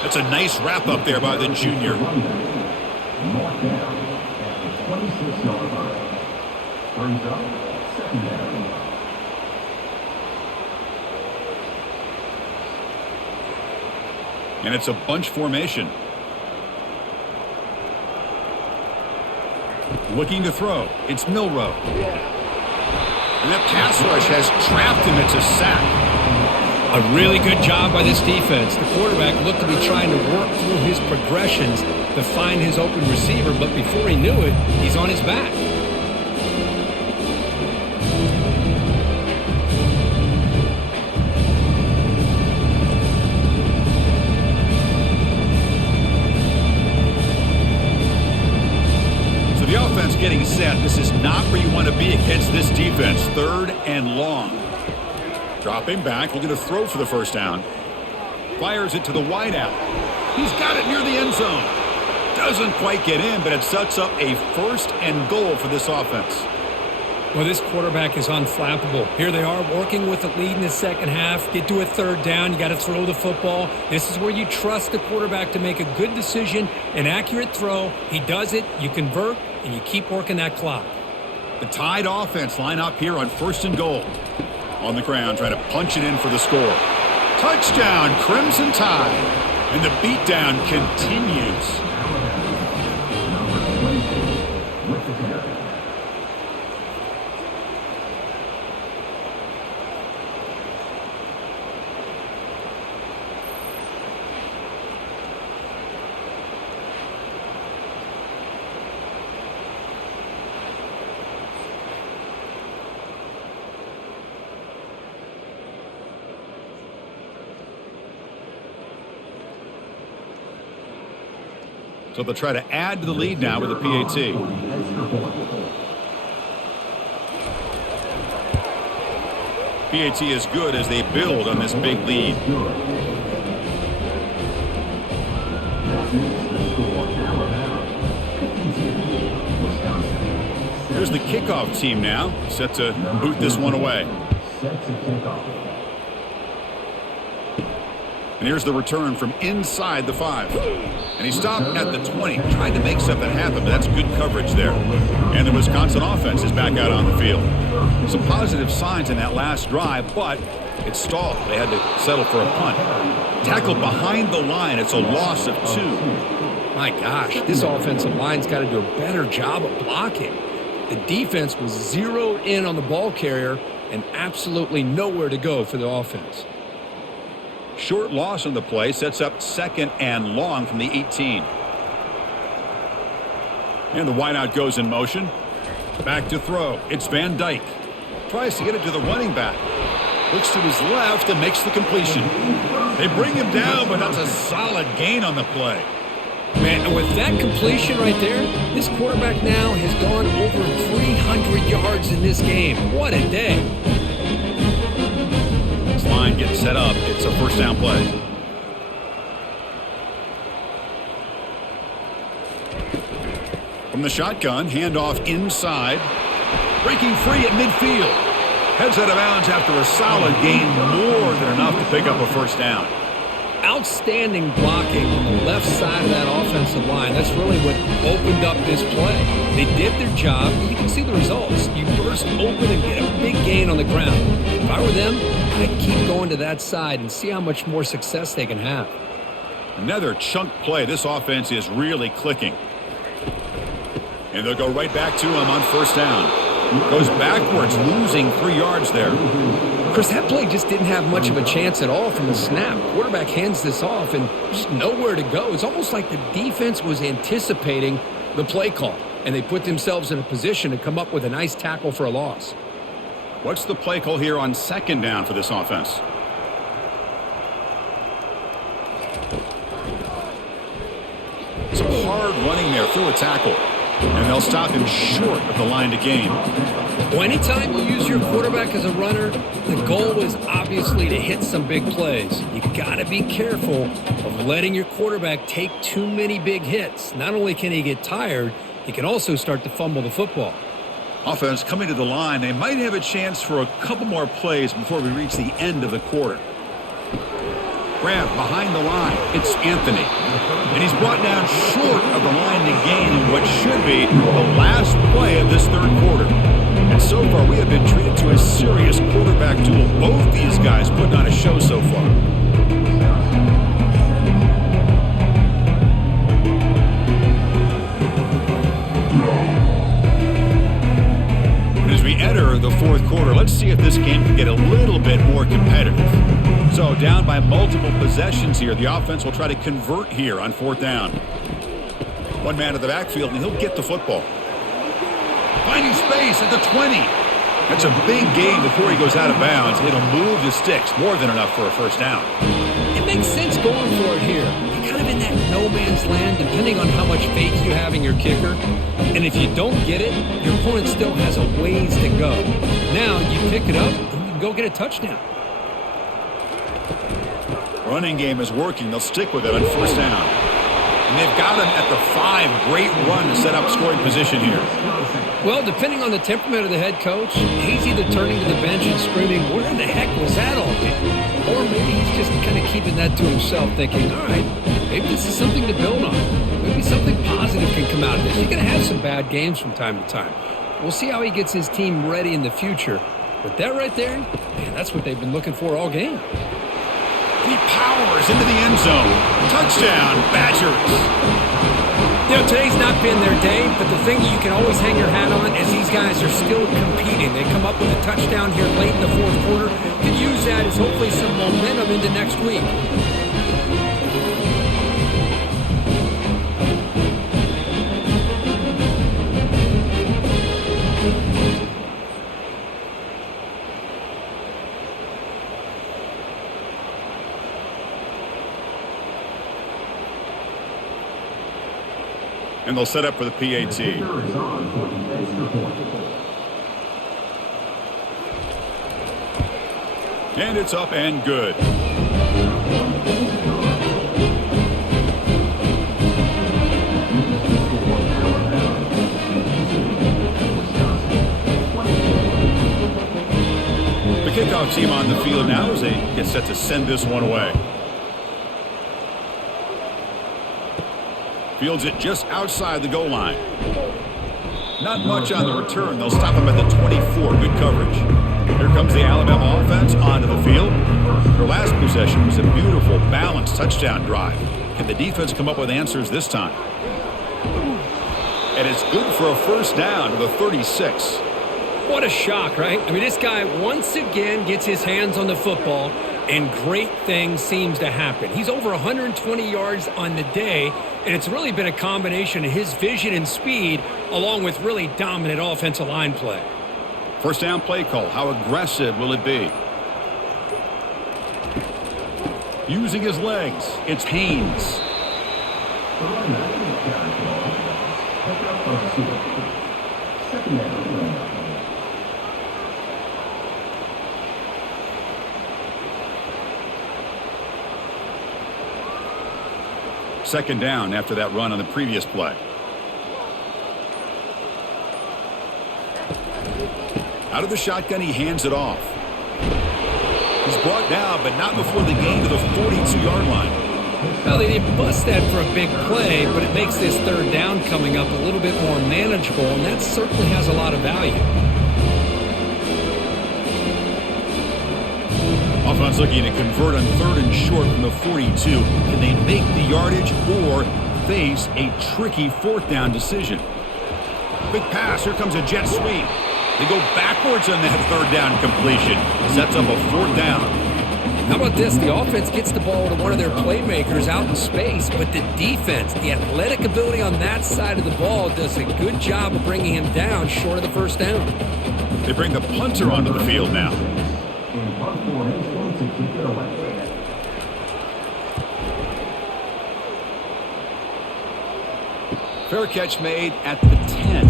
That's a nice wrap up there by the junior. Mark down at the 26-yard line. Brings up 2nd down. And it's a bunch formation. Looking to throw. It's Milroe. And that pass rush has trapped him. It's a sack. A really good job by this defense. The quarterback looked to be trying to work through his progressions to find his open receiver, but before he knew it, he's on his back. So the offense getting set. This is not where you want to be against this defense. 3rd and long. Dropping back, looking to throw for the first down. Fires it to the wideout. He's got it near the end zone. Doesn't quite get in, but it sets up a 1st and goal for this offense. Well, this quarterback is unflappable. Here they are working with the lead in the second half. Get to a 3rd down. You got to throw the football. This is where you trust the quarterback to make a good decision, an accurate throw. He does it, you convert, and you keep working that clock. The Tide offense line up here on 1st and goal. On the ground, trying to punch it in for the score. Touchdown, Crimson Tide. And the beatdown continues. Number 22 with the carry. So they'll try to add to the lead now with a PAT. PAT is good as they build on this big lead. Here's the kickoff team now, set to boot this one away. Set to kick off. And here's the return from inside the 5. And he stopped at the 20, tried to make something happen, but that's good coverage there. And the Wisconsin offense is back out on the field. Some positive signs in that last drive, but it stalled. They had to settle for a punt. Tackled behind the line. It's a loss of 2. My gosh, this offensive line's got to do a better job of blocking. The defense was zeroed in on the ball carrier and absolutely nowhere to go for the offense. Short loss on the play sets up 2nd and long from the 18. And the wideout goes in motion. Back to throw. It's Van Dyke. Tries to get it to the running back. Looks to his left and makes the completion. They bring him down, but that's a solid gain on the play. Man, and with that completion right there, this quarterback now has gone over 300 yards in this game. What a day. Line getting set up. It's a first down play. From the shotgun, handoff inside. Breaking free at midfield. Heads out of bounds after a solid gain, more than enough to pick up a first down. Outstanding blocking on the left side of that offensive line. That's really what opened up this play. They did their job. You can see the results. You burst open and get a big gain on the ground. If I were them, I'd keep going to that side and see how much more success they can have. Another chunk play. This offense is really clicking. And they'll go right back to him on first down. Goes backwards, losing 3 yards there. Chris, that play just didn't have much of a chance at all from the snap. Quarterback hands this off and just nowhere to go. It's almost like the defense was anticipating the play call, and they put themselves in a position to come up with a nice tackle for a loss. What's the play call here on second down for this offense? Some hard running there through a tackle. And they'll stop him short of the line to gain. Well, anytime you use your quarterback as a runner, the goal is obviously to hit some big plays. You got to be careful of letting your quarterback take too many big hits. Not only can he get tired, he can also start to fumble the football. Offense coming to the line. They might have a chance for a couple more plays before we reach the end of the quarter. Grab behind the line. It's Anthony. And he's brought down short of the line to gain in what should be the last play of this third quarter. And so far, we have been treated to a serious quarterback duel. Both these guys putting on a show so far. As we enter the fourth quarter, let's see if this game can get a little bit more competitive. So down by multiple possessions here, the offense will try to convert here on fourth down. One man at the backfield, and he'll get the football. Finding space at the 20. That's a big gain before he goes out of bounds. It'll move the sticks, more than enough for a first down. It makes sense going for it here. You're kind of in that no man's land, depending on how much faith you have in your kicker. And if you don't get it, your opponent still has a ways to go. Now you pick it up and you can go get a touchdown. Running game is working. They'll stick with it on first down. And they've got him at the 5. Great run to set up scoring position here. Well, depending on the temperament of the head coach, he's either turning to the bench and screaming, where in the heck was that all game? Or maybe he's just kind of keeping that to himself, thinking, all right, maybe this is something to build on. Maybe something positive can come out of this. You're going to have some bad games from time to time. We'll see how he gets his team ready in the future. But that right there, man, that's what they've been looking for all game. He powers into the end zone. Touchdown, Badgers. You know, today's not been their day, but the thing you can always hang your hat on is these guys are still competing. They come up with a touchdown here late in the fourth quarter. Can use that as hopefully some momentum into next week. And they'll set up for the PAT. And it's up and good. The kickoff team on the field now as they get set to send this one away. Fields it just outside the goal line. Not much on the return. They'll stop him at the 24. Good coverage. Here comes the Alabama offense onto the field. Their last possession was a beautiful, balanced touchdown drive. Can the defense come up with answers this time? And it's good for a first down to the 36. What a shock, right? I mean, this guy once again gets his hands on the football, and great things seems to happen. He's over 120 yards on the day, and it's really been a combination of his vision and speed along with really dominant offensive line play. First down play call. How aggressive will it be? Using his legs, it's Haynes. Second down after that run on the previous play. Out of the shotgun, he hands it off. He's brought down, but not before the gain to the 42-yard line. Well, they didn't bust that for a big play, but it makes this third down coming up a little bit more manageable, and that certainly has a lot of value. Offense looking to convert on third and short from the 42. Can they make the yardage or face a tricky fourth down decision? Quick pass. Here comes a jet sweep. They go backwards on that third down completion. Sets up a fourth down. How about this? The offense gets the ball to one of their playmakers out in space, but the defense, the athletic ability on that side of the ball does a good job of bringing him down short of the first down. They bring the punter onto the field now. In punt formation to kick it away. Fair catch made at the 10.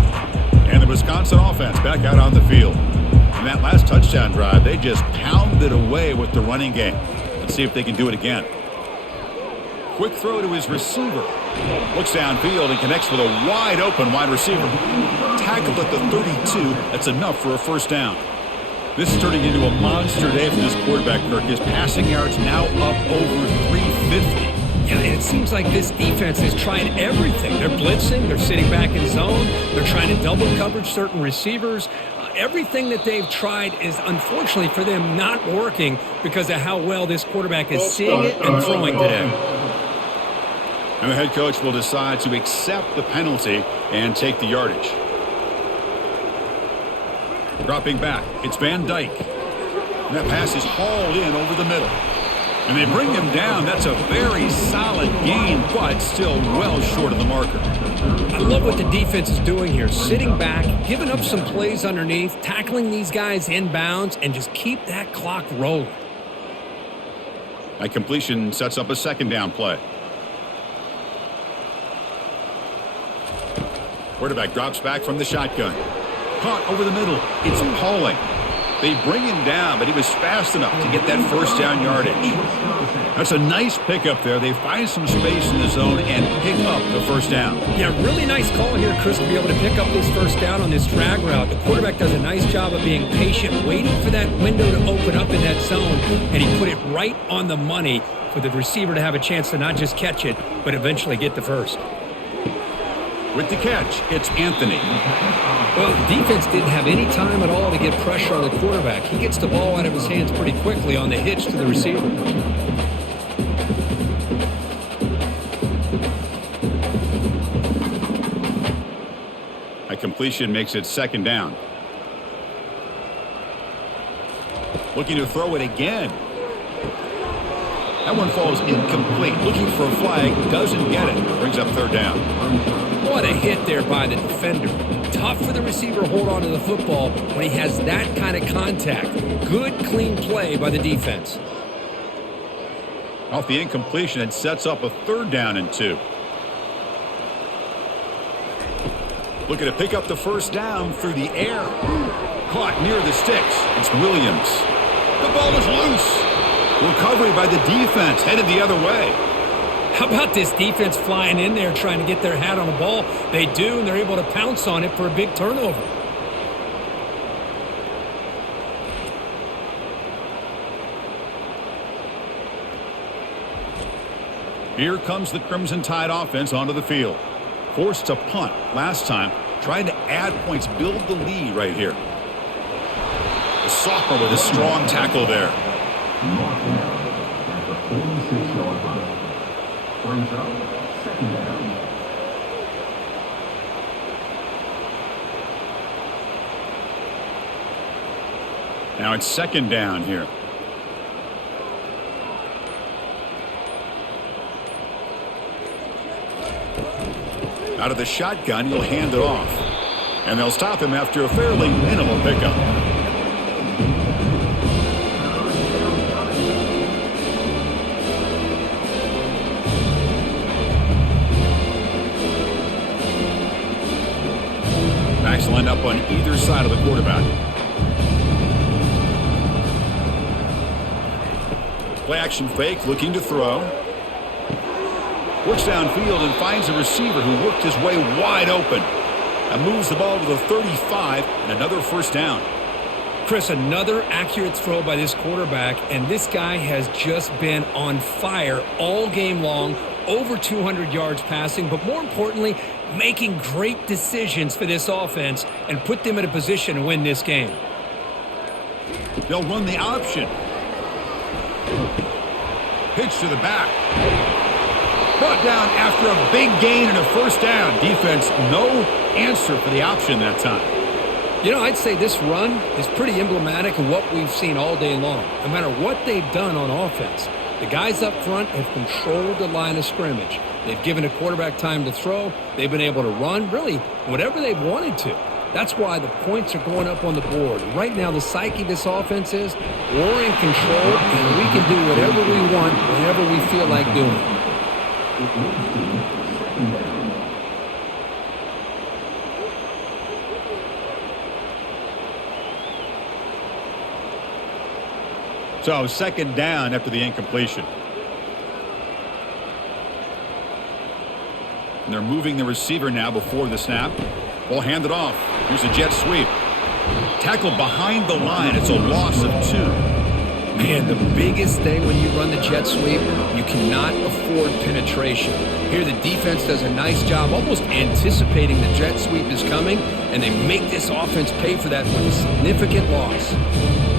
And the Wisconsin offense back out on the field. In that last touchdown drive, they just pounded away with the running game. Let's see if they can do it again. Quick throw to his receiver. Looks downfield and connects with a wide open wide receiver. Tackled at the 32. That's enough for a first down. This is turning into a monster day for this quarterback, Kirk. His passing yards now up over 350. Yeah, and it seems like this defense is trying everything. They're blitzing, they're sitting back in zone, they're trying to double coverage certain receivers. Everything that they've tried is, unfortunately for them, not working because of how well this quarterback is seeing it and throwing today. And the head coach will decide to accept the penalty and take the yardage. Dropping back, it's Van Dyke. And that pass is hauled in over the middle. And they bring him down. That's a very solid gain, but still well short of the marker. I love what the defense is doing here. Sitting back, giving up some plays underneath, tackling these guys inbounds, and just keep that clock rolling. That completion sets up a second down play. Quarterback drops back from the shotgun. Caught over the middle. It's Pauling. They bring him down, but he was fast enough to get that first down yardage. That's a nice pickup there. They find some space in the zone and pick up the first down. Yeah, really nice call here, Chris, to be able to pick up this first down on this drag route. The quarterback does a nice job of being patient, waiting for that window to open up in that zone, and he put it right on the money for the receiver to have a chance to not just catch it, but eventually get the first. With the catch, it's Anthony. Well, the defense didn't have any time at all to get pressure on the quarterback. He gets the ball out of his hands pretty quickly on the hitch to the receiver. A completion makes it second down. Looking to throw it again. That one falls incomplete. Looking for a flag, doesn't get it. Brings up third down. What a hit there by the defender. Tough for the receiver to hold on to the football when he has that kind of contact. Good, clean play by the defense. Off the incompletion, it sets up a third down and 2. Looking to pick up the first down through the air. Caught near the sticks. It's Williams. The ball is loose. Recovery by the defense, headed the other way. How about this defense flying in there trying to get their hat on the ball? They do, and they're able to pounce on it for a big turnover. Here comes the Crimson Tide offense onto the field. Forced to punt last time, trying to add points, build the lead right here. The sophomore with a strong tackle there. Mark down at the 46-yard line. Brings up second down. Now it's second down here. Out of the shotgun, he'll hand it off. And they'll stop him after a fairly minimal pickup. Backs lined up on either side of the quarterback. Play action fake, looking to throw. Works downfield and finds a receiver who worked his way wide open. And moves the ball to the 35 and another first down. Chris, another accurate throw by this quarterback, and this guy has just been on fire all game long, over 200 yards passing, but more importantly, making great decisions for this offense and put them in a position to win this game. They'll run the option. Pitch to the back. Brought down after a big gain and a first down. Defense, no answer for the option that time. You know, I'd say this run is pretty emblematic of what we've seen all day long. No matter what they've done on offense, the guys up front have controlled the line of scrimmage. They've given a quarterback time to throw. They've been able to run, really, whatever they've wanted to. That's why the points are going up on the board. Right now, the psyche of this offense is we're in control, and we can do whatever we want whenever we feel like doing it. So second down after the incompletion. And they're moving the receiver now before the snap. Ball handed off. Here's a jet sweep. Tackled behind the line. It's a loss of 2. Man, the biggest thing when you run the jet sweep, you cannot afford penetration. Here the defense does a nice job almost anticipating the jet sweep is coming, and they make this offense pay for that with a significant loss.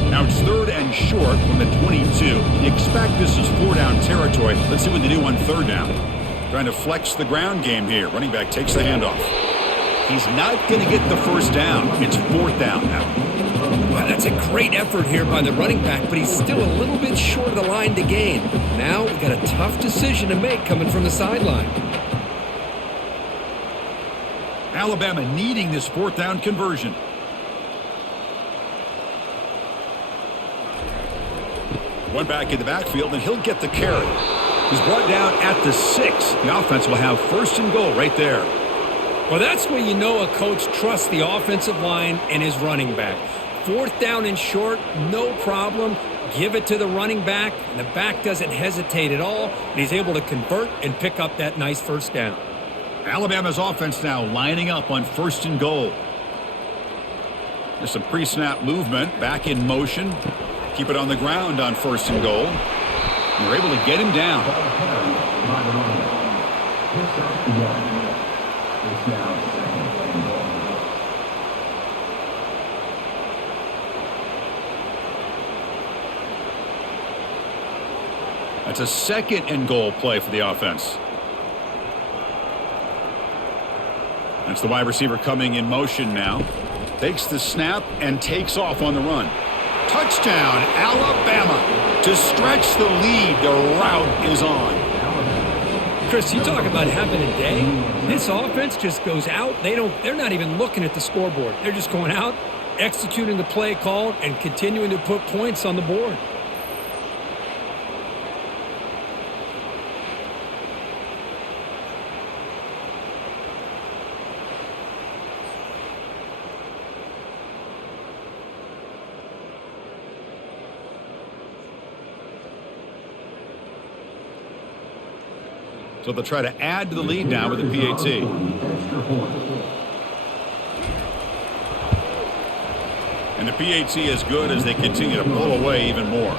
Now it's 3rd and short from the 22. You expect this is 4-down territory. Let's see what they do on 3rd down. Trying to flex the ground game here. Running back takes the handoff. He's not going to get the first down. It's 4th down now. Well, that's a great effort here by the running back, but he's still a little bit short of the line to gain. Now we've got a tough decision to make coming from the sideline. Alabama needing this 4th down conversion. One back in the backfield, and he'll get the carry. He's brought down at the 6. The offense will have 1st and goal right there. Well, that's where you know a coach trusts the offensive line and his running back. 4th down and short, no problem. Give it to the running back, and the back doesn't hesitate at all. And he's able to convert and pick up that nice 1st down. Alabama's offense now lining up on 1st and goal. There's some pre-snap movement, back in motion. Keep it on the ground on 1st and goal. And they're able to get him down. That's a 2nd and goal play for the offense. That's the wide receiver coming in motion now. Takes the snap and takes off on the run. Touchdown, Alabama. To stretch the lead, the route is on. Chris, you talk about having a day. This offense just goes out. They're not even looking at the scoreboard. They're just going out, executing the play call, and continuing to put points on the board. So they'll try to add to the lead now with the PAT. And the PAT is good as they continue to pull away even more.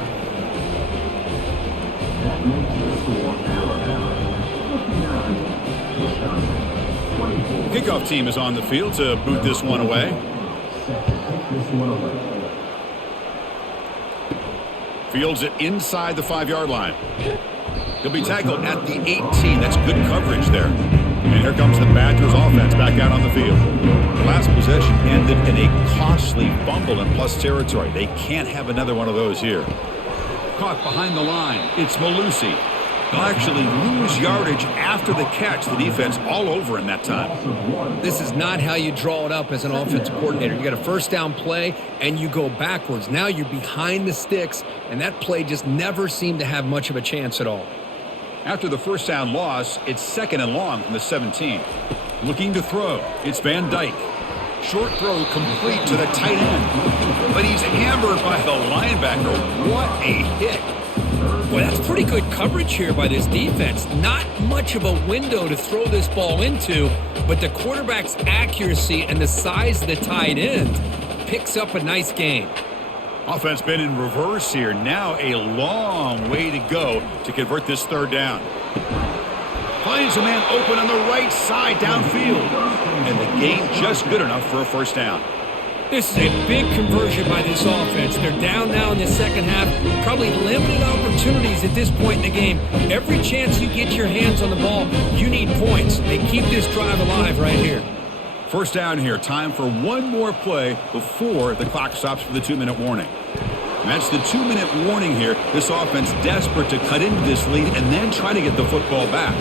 Kickoff team is on the field to boot this one away. Fields it inside the 5-yard line. He'll be tackled at the 18. That's good coverage there. And here comes the Badgers offense back out on the field. The last possession ended in a costly fumble in plus territory. They can't have another one of those here. Caught behind the line. It's Malusi. He'll actually lose yardage after the catch. The defense all over him that time. This is not how you draw it up as an offensive coordinator. You got a 1st down play, and you go backwards. Now you're behind the sticks, and that play just never seemed to have much of a chance at all. After the 1st down loss, it's 2nd and long from the 17. Looking to throw. It's Van Dyke. Short throw complete to the tight end. But he's hammered by the linebacker. What a hit. Well, that's pretty good coverage here by this defense. Not much of a window to throw this ball into, but the quarterback's accuracy and the size of the tight end picks up a nice gain. Offense been in reverse here. Now a long way to go to convert this 3rd down. Finds a man open on the right side downfield. And the gain just good enough for a 1st down. This is a big conversion by this offense. They're down now in the 2nd half. Probably limited opportunities at this point in the game. Every chance you get your hands on the ball, you need points. They keep this drive alive right here. First down here. Time for one more play before the clock stops for the 2-minute warning. And that's the 2-minute warning here. This offense desperate to cut into this lead and then try to get the football back.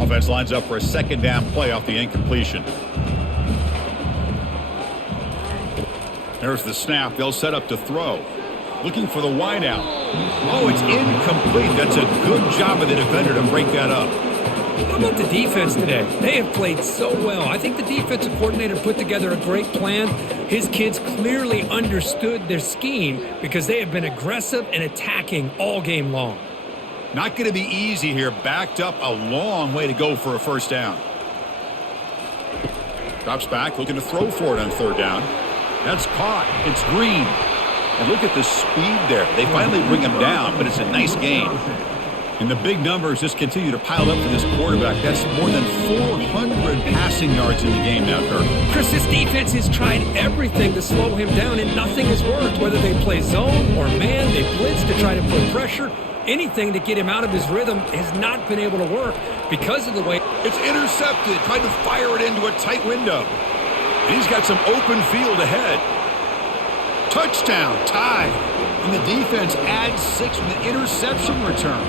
Offense lines up for a second down play off the incompletion. There's the snap. They'll set up to throw. Looking for the wideout. Oh, it's incomplete. That's a good job of the defender to break that up. How about the defense today? They have played so well. I think the defensive coordinator put together a great plan. His kids clearly understood their scheme because they have been aggressive and attacking all game long. Not going to be easy here. Backed up a long way to go for a first down. Drops back, looking to throw for it on third down. That's caught. It's Green. And look at the speed there. They finally bring him down, but it's a nice gain. And the big numbers just continue to pile up for this quarterback. That's more than 400 passing yards in the game now, Kirk. Chris, this defense has tried everything to slow him down, and nothing has worked. Whether they play zone or man, they blitz to try to put pressure. Anything to get him out of his rhythm has not been able to work because of the way it's intercepted. Tried to fire it into a tight window. And he's got some open field ahead. Touchdown, tied. And the defense adds 6 with an interception return.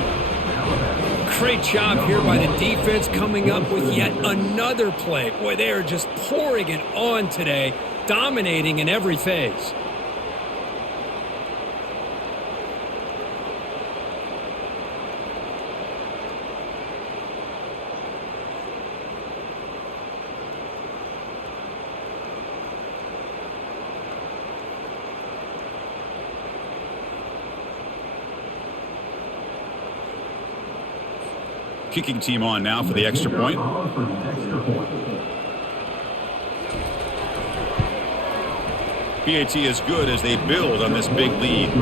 Great job here by the defense coming up with yet another play. Boy, they are just pouring it on today, dominating in every phase. Kicking team on now for the extra point. PAT is good as they build on this big lead.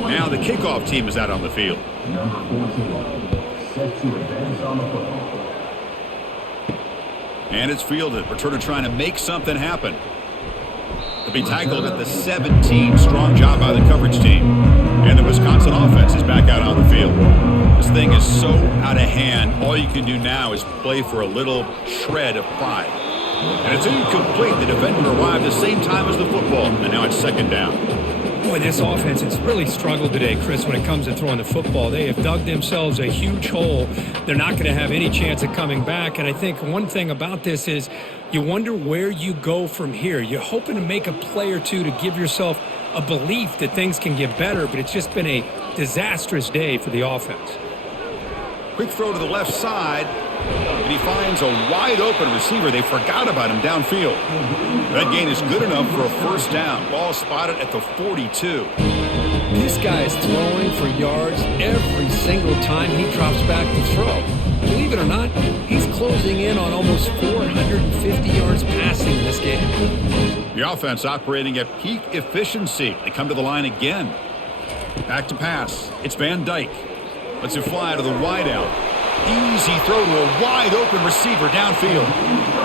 Now the kickoff team is out on the field. And it's fielded. Returner trying to make something happen. To be tackled at the 17. Strong job by the coverage team. And the Wisconsin offense is back out on the field. This thing is so out of hand. All you can do now is play for a little shred of pride. And it's incomplete. The defender arrived the same time as the football. And now it's second down. Boy, this offense has really struggled today, Chris, when it comes to throwing the football. They have dug themselves a huge hole. They're not going to have any chance of coming back. And I think one thing about this is you wonder where you go from here. You're hoping to make a play or two to give yourself a belief that things can get better, but it's just been a disastrous day for the offense. Quick throw to the left side, and he finds a wide-open receiver. They forgot about him downfield. That gain is good enough for a first down. Ball spotted at the 42. This guy is throwing for yards every single time he drops back to throw. Believe it or not, he's closing in on almost 450 yards passing in this game. The offense operating at peak efficiency. They come to the line again. Back to pass. It's Van Dyke. Lets it fly to the wideout. Easy throw to a wide-open receiver downfield.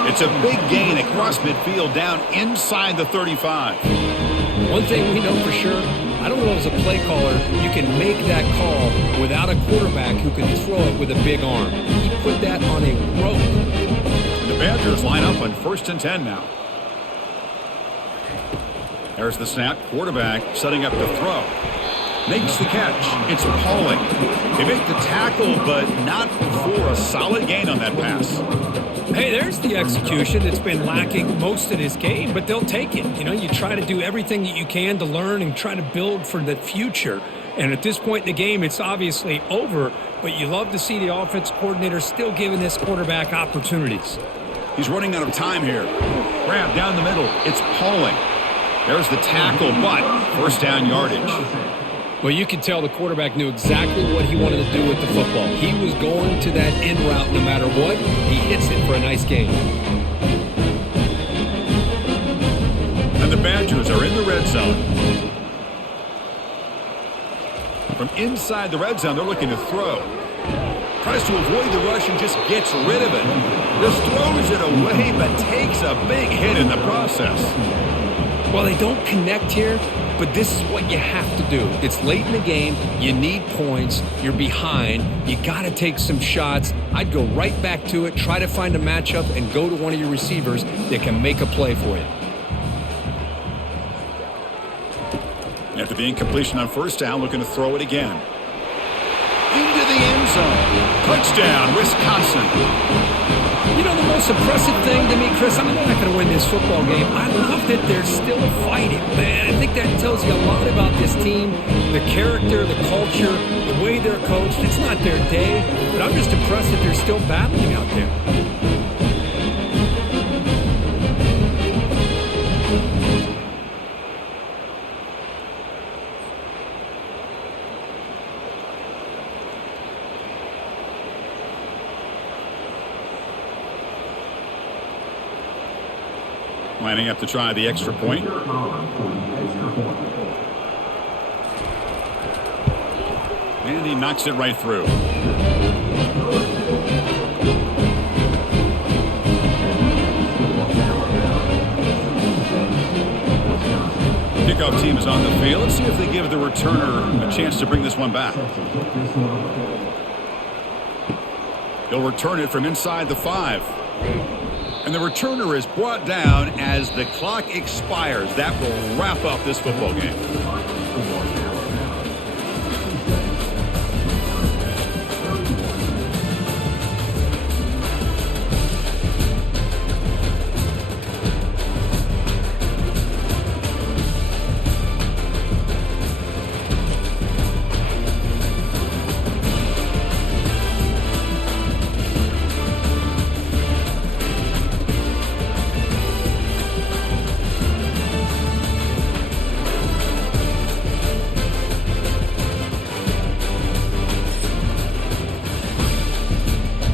It's a big gain across midfield down inside the 35. One thing we know for sure, I don't know as a play caller, you can make that call without a quarterback who can throw it with a big arm. He put that on a rope. The Badgers line up on 1st and 10 now. There's the snap. Quarterback setting up to throw. Makes the catch. It's Pauling. They make the tackle, but not before a solid gain on that pass. Hey, there's the execution that's been lacking most of this game, but they'll take it. You know, you try to do everything that you can to learn and try to build for the future. And at this point in the game, it's obviously over, but you love to see the offense coordinator still giving this quarterback opportunities. He's running out of time here. Grab down the middle. It's Pauling. There's the tackle, but first down yardage. Well, you could tell the quarterback knew exactly what he wanted to do with the football. He was going to that in route no matter what. He hits it for a nice gain. And the Badgers are in the red zone. From inside the red zone, they're looking to throw. Tries to avoid the rush and just gets rid of it. Just throws it away, but takes a big hit in the process. Well, they don't connect here, but this is what you have to do. It's late in the game. You need points. You're behind. You got to take some shots. I'd go right back to it, try to find a matchup, and go to one of your receivers that can make a play for you. After the incompletion on first down, looking to throw it again. Into the end zone. Touchdown, Wisconsin. You know, the most impressive thing to me, Chris, I mean, they're not going to win this football game. I love that they're still fighting, man. I think that tells you a lot about this team, the character, the culture, the way they're coached. It's not their day, but I'm just impressed that they're still battling out there. Lining up to try the extra point. And he knocks it right through. Kickoff team is on the field. Let's see if they give the returner a chance to bring this one back. He'll return it from inside the 5. And the returner is brought down as the clock expires. That will wrap up this football game.